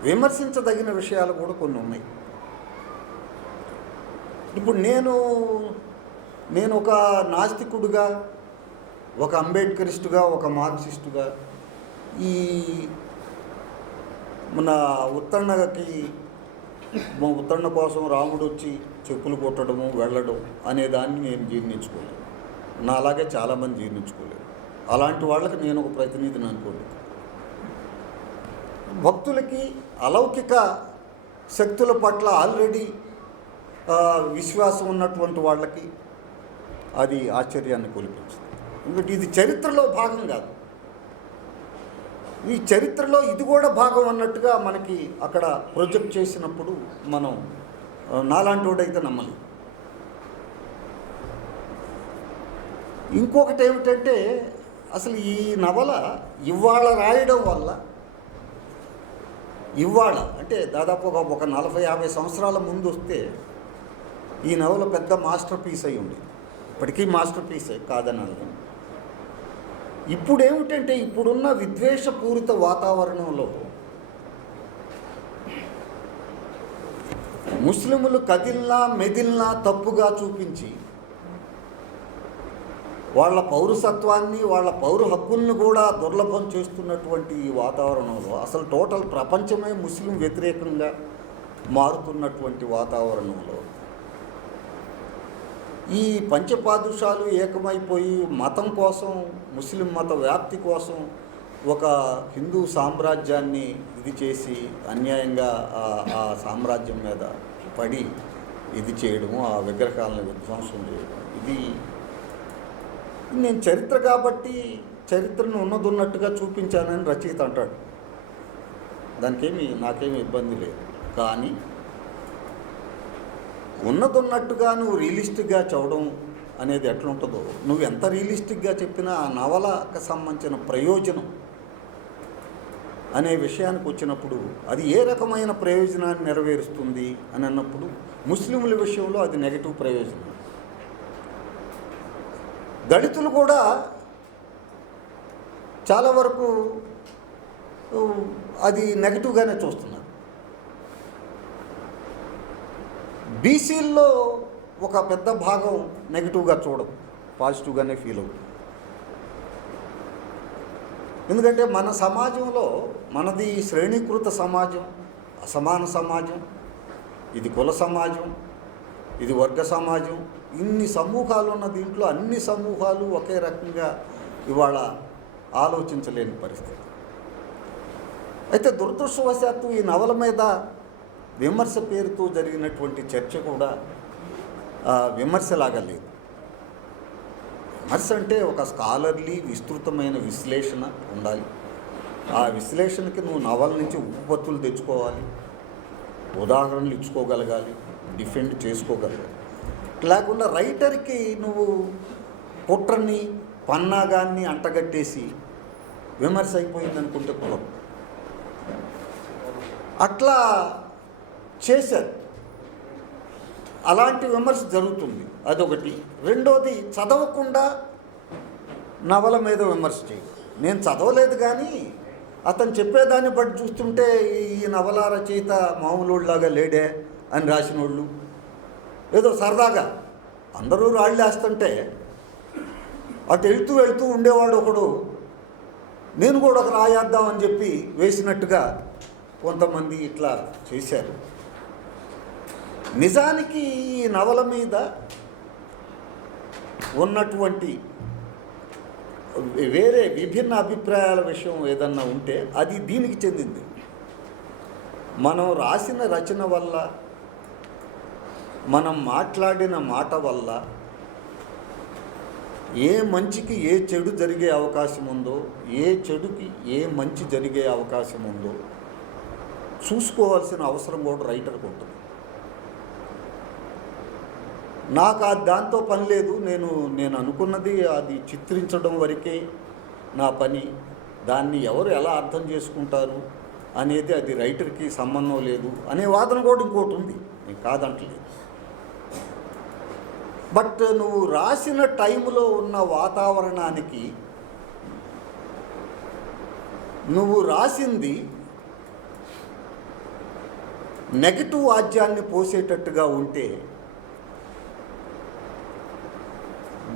విమర్శించదగిన విషయాలు కూడా కొన్ని ఉన్నాయి. ఇప్పుడు నేను ఒక నాస్తికుడుగా, ఒక అంబేద్కరిస్టుగా, ఒక మార్క్సిస్టుగా ఈ మన ఉత్తరణ కోసం రాముడు వచ్చి చెప్పులు కొట్టడము, వెళ్ళడం అనే దాన్ని నేను జీర్ణించుకోలేను. నా అలాగే చాలామంది జీర్ణించుకోలేరు. అలాంటి వాళ్ళకి నేను ఒక ప్రతినిధిని అనుకోండి. భక్తులకి అలౌకిక శక్తుల పట్ల ఆల్రెడీ విశ్వాసం ఉన్నటువంటి వాళ్ళకి అది ఆశ్చర్యాన్ని కొలిపించింది. ఎందుకంటే ఇది చరిత్రలో భాగం కాదు, ఈ చరిత్రలో ఇది కూడా భాగం అన్నట్టుగా మనకి అక్కడ ప్రొజెక్ట్ చేసినప్పుడు మనం నాలాంటి వాడైతే నమ్మలేదు. ఇంకొకటి ఏమిటంటే అసలు ఈ నవల ఇవాళ రాయడం వల్ల, ఇవాళ అంటే దాదాపు ఒక 40-50 సంవత్సరాల ముందు వస్తే ఈ నవల పెద్ద మాస్టర్ పీస్ అయి ఉండేది. ఇప్పటికీ మాస్టర్ పీసే కాదనాలి. ఇప్పుడు ఏమిటంటే ఇప్పుడున్న విద్వేషపూరిత వాతావరణంలో ముస్లిములు కదిల్నా మెదిల్నా తప్పుగా చూపించి వాళ్ళ పౌరసత్వాన్ని, వాళ్ళ పౌర హక్కుల్ని కూడా దుర్లభం చేస్తున్నటువంటి ఈ వాతావరణంలో, అసలు టోటల్ ప్రపంచమే ముస్లిం వ్యతిరేకంగా మారుతున్నటువంటి వాతావరణంలో ఈ పంచపాదుషాలు ఏకమైపోయి మతం కోసం, ముస్లిం మత వ్యాప్తి కోసం ఒక హిందూ సామ్రాజ్యాన్ని ఇది చేసి అన్యాయంగా ఆ సామ్రాజ్యం మీద పడి ఇది చేయడము, ఆ విగ్రహాలను విధ్వంసం చేయడం, ఇది నేను చరిత్ర కాబట్టి చరిత్రను ఉన్నట్టుగా చూపించానని రచయిత అంటాడు. నాకేమీ ఇబ్బంది లేదు. కానీ ఉన్నట్టుగా నువ్వు రియలిస్టిక్గా చదవడం అనేది ఎట్లుంటుందో, నువ్వు ఎంత రియలిస్టిక్గా చెప్పినా ఆ నవలకు సంబంధించిన ప్రయోజనం అనే విషయానికి వచ్చినప్పుడు అది ఏ రకమైన ప్రయోజనాన్ని నెరవేరుస్తుంది అని అన్నప్పుడు ముస్లింల విషయంలో అది నెగటివ్ ప్రయోజనం. దళితులు కూడా చాలా వరకు అది నెగటివ్గానే చూస్తున్నారు. బీసీల్లో ఒక పెద్ద భాగం నెగిటివ్గా చూడదు, పాజిటివ్గానే ఫీల్ అవుతుంది. ఎందుకంటే మన సమాజంలో మనది శ్రేణీకృత సమాజం, అసమాన సమాజం, ఇది కుల సమాజం, ఇది వర్గ సమాజం, ఇన్ని సమూహాలు ఉన్న దీంట్లో అన్ని సమూహాలు ఒకే రకంగా ఇవాళ ఆలోచించలేని పరిస్థితి. అయితే దురదృష్టవశాత్తు ఈ నవల మీద విమర్శ పేరుతో జరిగినటువంటి చర్చ కూడా విమర్శలాగా లేదు. విమర్శ అంటే ఒక స్కాలర్లీ విస్తృతమైన విశ్లేషణ ఉండాలి. ఆ విశ్లేషణకి నువ్వు నవల నుంచి ఉపపత్తులు తెచ్చుకోవాలి, ఉదాహరణలు ఇచ్చుకోగలగాలి, డిఫెండ్ చేసుకోగలగాలి. లేకుండా రైటర్కి నువ్వు కుట్రని పన్నాగాన్ని అంటగట్టేసి విమర్శ అయిపోయింది అనుకుంటే కుదరదు. అట్లా చేశారు, అలాంటి విమర్శ జరుగుతుంది, అదొకటి. రెండోది, చదవకుండా నవల మీద విమర్శ చేయదు. నేను చదవలేదు కానీ అతను చెప్పేదాన్ని బట్టి చూస్తుంటే ఈ నవల రచయిత మామూలులాగా లేడే అని రాసిన వాళ్ళు, ఏదో సరదాగా అందరూ రాళ్ళు వేస్తుంటే అటు వెళ్తూ ఉండేవాడు ఒకడు, నేను కూడా ఒక రాయేద్దామని చెప్పి వేసినట్టుగా కొంతమంది ఇట్లా చేశారు. నిజానికి ఈ నవల మీద ఉన్నటువంటి వేరే విభిన్న అభిప్రాయాల విషయం ఏదన్నా ఉంటే అది దీనికి చెందింది. మనం రాసిన రచన వల్ల, మనం మాట్లాడిన మాట వల్ల ఏ మంచికి ఏ చెడు జరిగే అవకాశం ఉందో, ఏ చెడుకి ఏ మంచి జరిగే అవకాశం ఉందో చూసుకోవాల్సిన అవసరం కూడా రైటర్కి ఉంటుంది. నాకు దాంతో పని లేదు, నేను అనుకున్నది అది చిత్రించడం వరకే నా పని, దాన్ని ఎవరు ఎలా అర్థం చేసుకుంటారు అనేది అది రైటర్కి సంబంధం లేదు అనే వాదన కూడా ఇంకోటి ఉంది, నేను కాదంటలేదు. బట్ నువ్వు రాసిన టైంలో ఉన్న వాతావరణానికి నువ్వు రాసింది నెగటివ్ వాద్యాన్ని పోసేటట్టుగా ఉంటే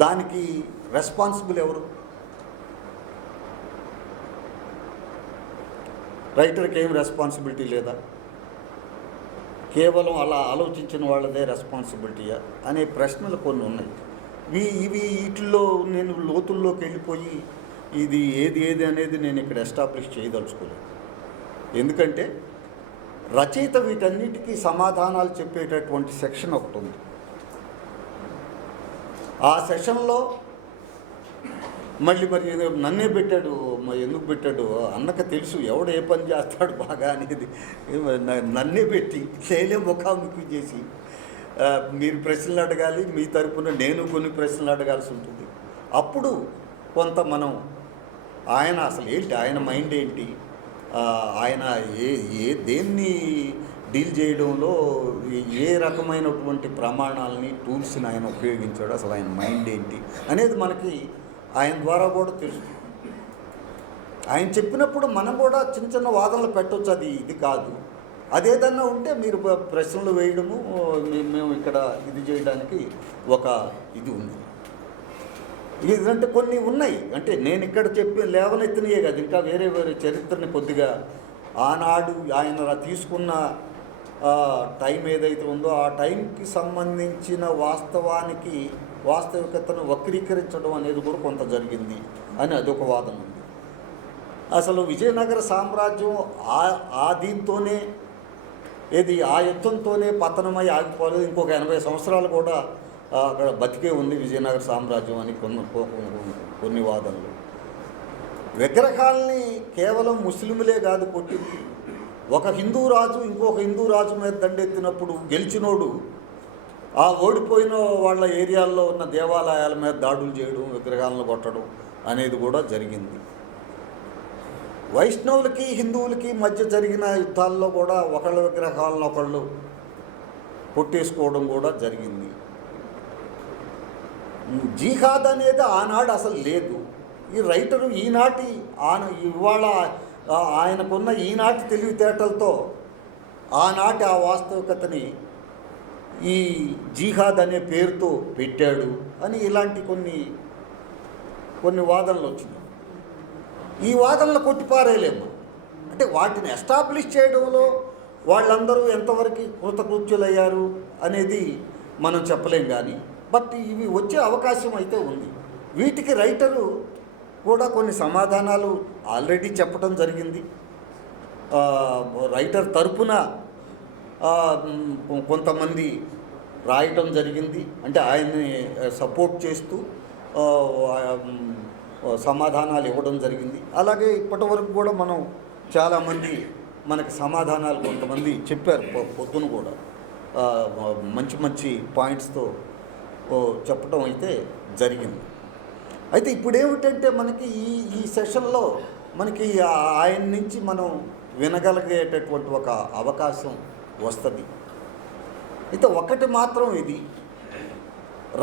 దానికి రెస్పాన్సిబుల్ ఎవరు? రైటర్కి ఏం రెస్పాన్సిబిలిటీ లేదా? కేవలం అలా ఆలోచించిన వాళ్ళదే రెస్పాన్సిబిలిటీయా అనే ప్రశ్నలు కొన్ని ఉన్నాయి. వీటిల్లో నేను లోతుల్లోకి వెళ్ళిపోయి ఇది ఏది అనేది నేను ఇక్కడ ఎస్టాబ్లిష్ చేయదలుచుకోలేదు. ఎందుకంటే రచయిత వీటన్నిటికీ సమాధానాలు చెప్పేటటువంటి సెక్షన్ ఒకటి ఉంది. ఆ సెషన్లో మరి నన్నే పెట్టాడు, ఎందుకు పెట్టాడు అన్నకు తెలుసు ఎవడు ఏ పని చేస్తాడు బాగా అనేది. నన్నే పెట్టి చేయలే ముఖాముఖి చేసి మీరు ప్రశ్నలు అడగాలి, మీ తరపున నేను కొన్ని ప్రశ్నలు అడగాల్సి ఉంటుంది. అప్పుడు కొంత మనం ఆయన అసలు ఏంటి, ఆయన మైండ్ ఏంటి, ఆయన దేన్ని డీల్ చేయడంలో ఏ రకమైనటువంటి ప్రమాణాలని టూల్స్ని ఆయన ఉపయోగించాడు, అసలు ఆయన మైండ్ ఏంటి అనేది మనకి ఆయన ద్వారా కూడా తెలుస్తుంది. ఆయన చెప్పినప్పుడు మనం కూడా చిన్న చిన్న వాదనలు పెట్టవచ్చు, అది ఇది కాదు. అదేదన్నా ఉంటే మీరు ప్రశ్నలు వేయడము, మేము ఇక్కడ ఇది చేయడానికి ఒక ఇది ఉంది. ఇదంటే కొన్ని ఉన్నాయి, అంటే నేను ఇక్కడ చెప్పి లేవనెత్తినయే కాదు, ఇంకా వేరే చరిత్రని కొద్దిగా ఆనాడు ఆయన తీసుకున్న టైం ఏదైతే ఉందో ఆ టైంకి సంబంధించిన వాస్తవికతను వక్రీకరించడం అనేది కూడా కొంత జరిగింది అని అదొక వాదన ఉంది. అసలు విజయనగర సామ్రాజ్యం ఆ దీంతోనే ఆ యుద్ధంతోనే పతనమై ఆగిపోలేదు, ఇంకొక 80 సంవత్సరాలు కూడా అక్కడ బతికే ఉంది విజయనగర సామ్రాజ్యం అని కొన్ని వాదనలు. విగ్రహాల్ని కేవలం ముస్లింలే కాదు కొట్టింది, ఒక హిందూ రాజు ఇంకొక హిందూ రాజు మీద దండెత్తినప్పుడు గెలిచినోడు ఆ ఓడిపోయిన వాళ్ళ ఏరియాల్లో ఉన్న దేవాలయాల మీద దాడులు చేయడం, విగ్రహాలను కొట్టడం అనేది కూడా జరిగింది. వైష్ణవులకి హిందువులకి మధ్య జరిగిన యుద్ధాల్లో కూడా ఒకళ్ళ విగ్రహాలను ఒకళ్ళు కొట్టేసుకోవడం కూడా జరిగింది. జిహాద్ అనేది ఆనాడు అసలు లేదు. ఈ రైటరు ఇవాళ ఆయనకున్న ఈనాటి తెలివితేటలతో ఆనాటి ఆ వాస్తవికతని ఈ జిహాద్ అనే పేరుతో పెట్టాడు అని ఇలాంటి కొన్ని వాదనలు వచ్చినాయి. ఈ వాదనలు కొట్టిపారేయలేము. అంటే వాటిని ఎస్టాబ్లిష్ చేయడంలో వాళ్ళందరూ ఎంతవరకు కృతకృత్యులయ్యారు అనేది మనం చెప్పలేం. కానీ బట్ ఇవి వచ్చే అవకాశం అయితే ఉంది. వీటికి రైటరు కూడా కొన్ని సమాధానాలు ఆల్రెడీ చెప్పడం జరిగింది. రైటర్ తరపున కొంతమంది రాయటం జరిగింది. అంటే ఆయన్ని సపోర్ట్ చేస్తూ సమాధానాలు ఇవ్వడం జరిగింది. అలాగే ఇప్పటి వరకు కూడా మనం చాలామంది మనకి సమాధానాలు కొంతమంది చెప్పారు. పొద్దున కూడా మంచి మంచి పాయింట్స్తో చెప్పడం అయితే జరిగింది. అయితే ఇప్పుడు ఏమిటంటే మనకి ఈ సెషన్లో మనకి ఆయన నుంచి మనం వినగలిగేటటువంటి ఒక అవకాశం వస్తుంది. అయితే ఒకటి మాత్రం, ఇది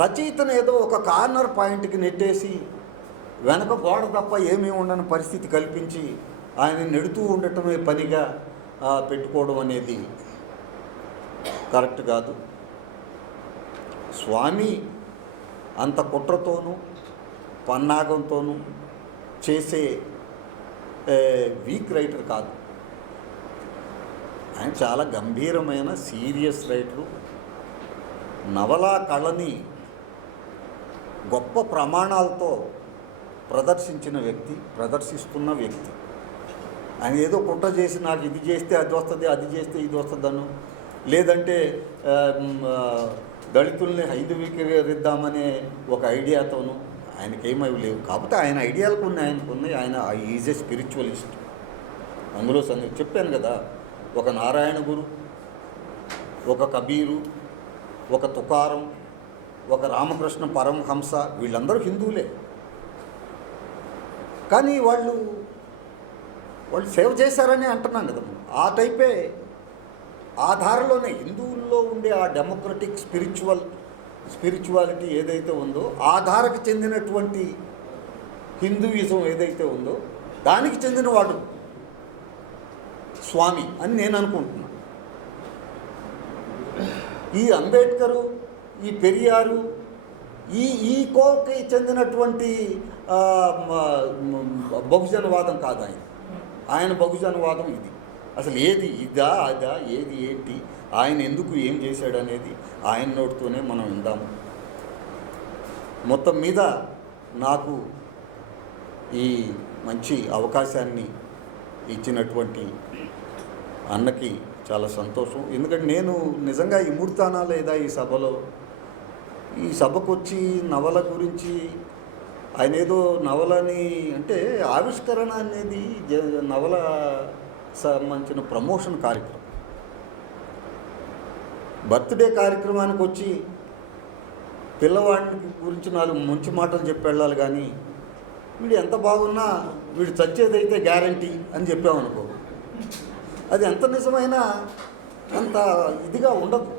రచయితను ఏదో ఒక కార్నర్ పాయింట్కి నెట్టేసి వెనక గోడ తప్ప ఏమీ ఉండని పరిస్థితి కల్పించి ఆయన నెడుతూ ఉండటమే పనిగా పెట్టుకోవడం అనేది కరెక్ట్ కాదు. స్వామి అంత కుట్రతోనూ పన్నాగంతోనూ చేసే వీక్ రైటర్ కాదు. ఆయన చాలా గంభీరమైన సీరియస్ రైటరు. నవలా కళని గొప్ప ప్రమాణాలతో ప్రదర్శిస్తున్న వ్యక్తి. ఆయన ఏదో కుట్ర చేసి నాకు ఇది చేస్తే అది వస్తుంది, అది చేస్తే ఇది వస్తుందను, లేదంటే దళితుల్ని హైందవీకరిద్దామనే ఒక ఐడియాతోనూ ఆయనకేమీ లేవు. కాకపోతే ఆయన ఐడియాలకు ఆయనకున్నాయి. ఆయన ఈజ్ ఏ స్పిరిచువలిస్ట్. అందులో చెప్పాను కదా, ఒక నారాయణ గురు, ఒక కబీరు, ఒక తుకారం, ఒక రామకృష్ణ పరమహంస, వీళ్ళందరూ హిందువులే. కానీ వాళ్ళు సేవ చేశారని అంటున్నాం కదా. ఆ టైపే, ఆ ధారలోనే హిందువుల్లో ఉండే ఆ డెమోక్రటిక్ స్పిరిచువాలిటీ ఏదైతే ఉందో, ఆ ధారకు చెందినటువంటి హిందూయిజం ఏదైతే ఉందో దానికి చెందినవాడు స్వామి అని నేను అనుకుంటున్నాను. ఈ అంబేద్కరు, ఈ పెరియారు, ఈ కోకి చెందినటువంటి బహుజనవాదం కాదు ఆయన బహుజనవాదం ఇది. అసలు ఏది ఇదా అదా, ఏది ఏంటి, ఆయన ఎందుకు ఏం చేశాడు అనేది ఆయన నోటితోనే మనం విందాము. మొత్తం మీద నాకు ఈ మంచి అవకాశాన్ని ఇచ్చినటువంటి అన్నకి చాలా సంతోషం. ఎందుకంటే నేను నిజంగా ఇముడతానా లేదా ఈ సభకు వచ్చి నవల గురించి ఆయన ఏదో నవలని అంటే ఆవిష్కరణ అనేది నవల సంబంధించిన ప్రమోషన్ కార్యక్రమం. బర్త్డే కార్యక్రమానికి వచ్చి పిల్లవాడిని గురించి 4 మంచి మాటలు చెప్పి వెళ్ళాలి. కానీ వీడు ఎంత బాగున్నా వీడు చచ్చేదైతే గ్యారంటీ అని చెప్పామనుకో, అది ఎంత నిజమైనా అంత ఇదిగా ఉండదు.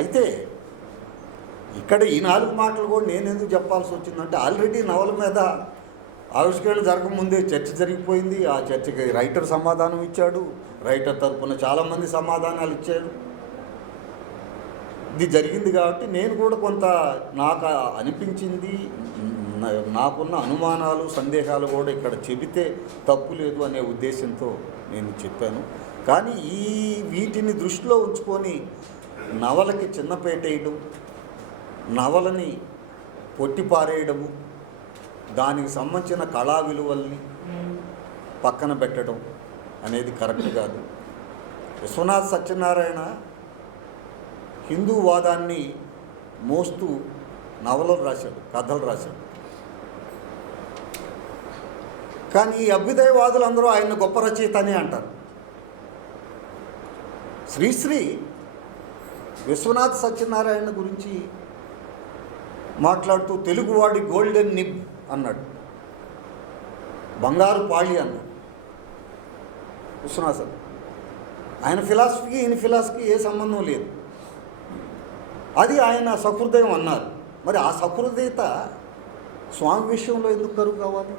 అయితే ఇక్కడ ఈ 4 మాటలు కూడా నేను ఎందుకు చెప్పాల్సి వచ్చిందంటే, ఆల్రెడీ నవల మీద ఆవిష్కరణ జరగకముందే చర్చ జరిగిపోయింది. ఆ చర్చకి రైటర్ సమాధానం ఇచ్చాడు, రైటర్ తరపున చాలామంది సమాధానాలు ఇచ్చారు. ఇది జరిగింది కాబట్టి నేను కూడా కొంత నాకు అనిపించింది, నాకున్న అనుమానాలు సందేహాలు కూడా ఇక్కడ చెబితే తప్పు లేదు అనే ఉద్దేశంతో నేను చెప్పాను. కానీ వీటిని దృష్టిలో ఉంచుకొని నవలకి చిన్నపేటేయడం, నవలని కొట్టిపారేయడము, దానికి సంబంధించిన కళా విలువల్ని పక్కన పెట్టడం అనేది కరెక్ట్ కాదు. విశ్వనాథ్ సత్యనారాయణ హిందూ వాదాన్ని మోస్తూ నవలలు రాశాడు, కథలు రాశాడు. కానీ ఈ అభ్యుదయవాదులందరూ ఆయన గొప్ప రచయిత అని అంటారు. శ్రీశ్రీ విశ్వనాథ్ సత్యనారాయణ గురించి మాట్లాడుతూ తెలుగువాడి గోల్డెన్ నిబ్ అన్నాడు, బంగారు పాళి అన్నాడు విశ్వనాథ్. ఆయన ఫిలాసఫీకి ఈయన ఫిలాసఫీకి ఏ సంబంధం లేదు, అది ఆయన సహృదయం అన్నారు. మరి ఆ సహృదయత స్వామి విషయంలో ఎందుకు కరువు కావాలి?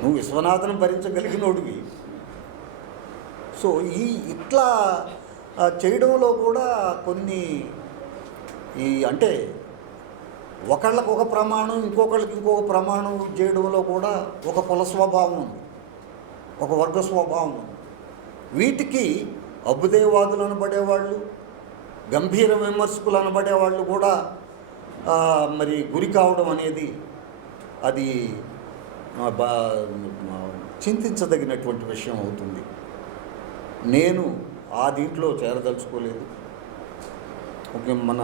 నువ్వు విశ్వనాథను భరించగలిగినోడివి. సో ఇట్లా చేయడంలో కూడా కొన్ని అంటే ఒకళ్ళకి ఒక ప్రమాణం, ఇంకొకళ్ళకి ఇంకొక ప్రమాణం చేయడంలో కూడా ఒక కుల స్వభావం ఉంది, ఒక వర్గ స్వభావం ఉంది. వీటికి అభ్యుదయవాదులు అనబడేవాళ్ళు, గంభీర విమర్శకులు అనబడేవాళ్ళు కూడా మరి గురి కావడం అనేది అది చింతించదగినటువంటి విషయం అవుతుంది. నేను ఆ దీంట్లో చేరదలుచుకోలేదు. ఓకే, మన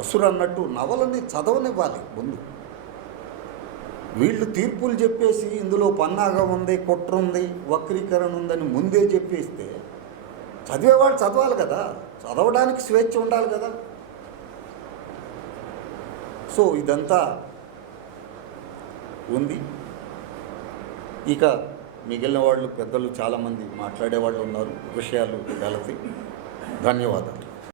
అసురు అన్నట్టు నవలని చదవనివ్వాలి ముందు. వీళ్ళు తీర్పులు చెప్పేసి ఇందులో పన్నాగం ఉంది, కుట్ర ఉంది, వక్రీకరణ ఉందని ముందే చెప్పేస్తే చదివేవాళ్ళు చదవాలి కదా, చదవడానికి స్వేచ్ఛ ఉండాలి కదా. సో ఇదంతా ఉంది. ఇక మిగిలిన వాళ్ళు పెద్దలు చాలామంది మాట్లాడేవాళ్ళు ఉన్నారు, విషయాలు వెళతాయి. ధన్యవాదాలు.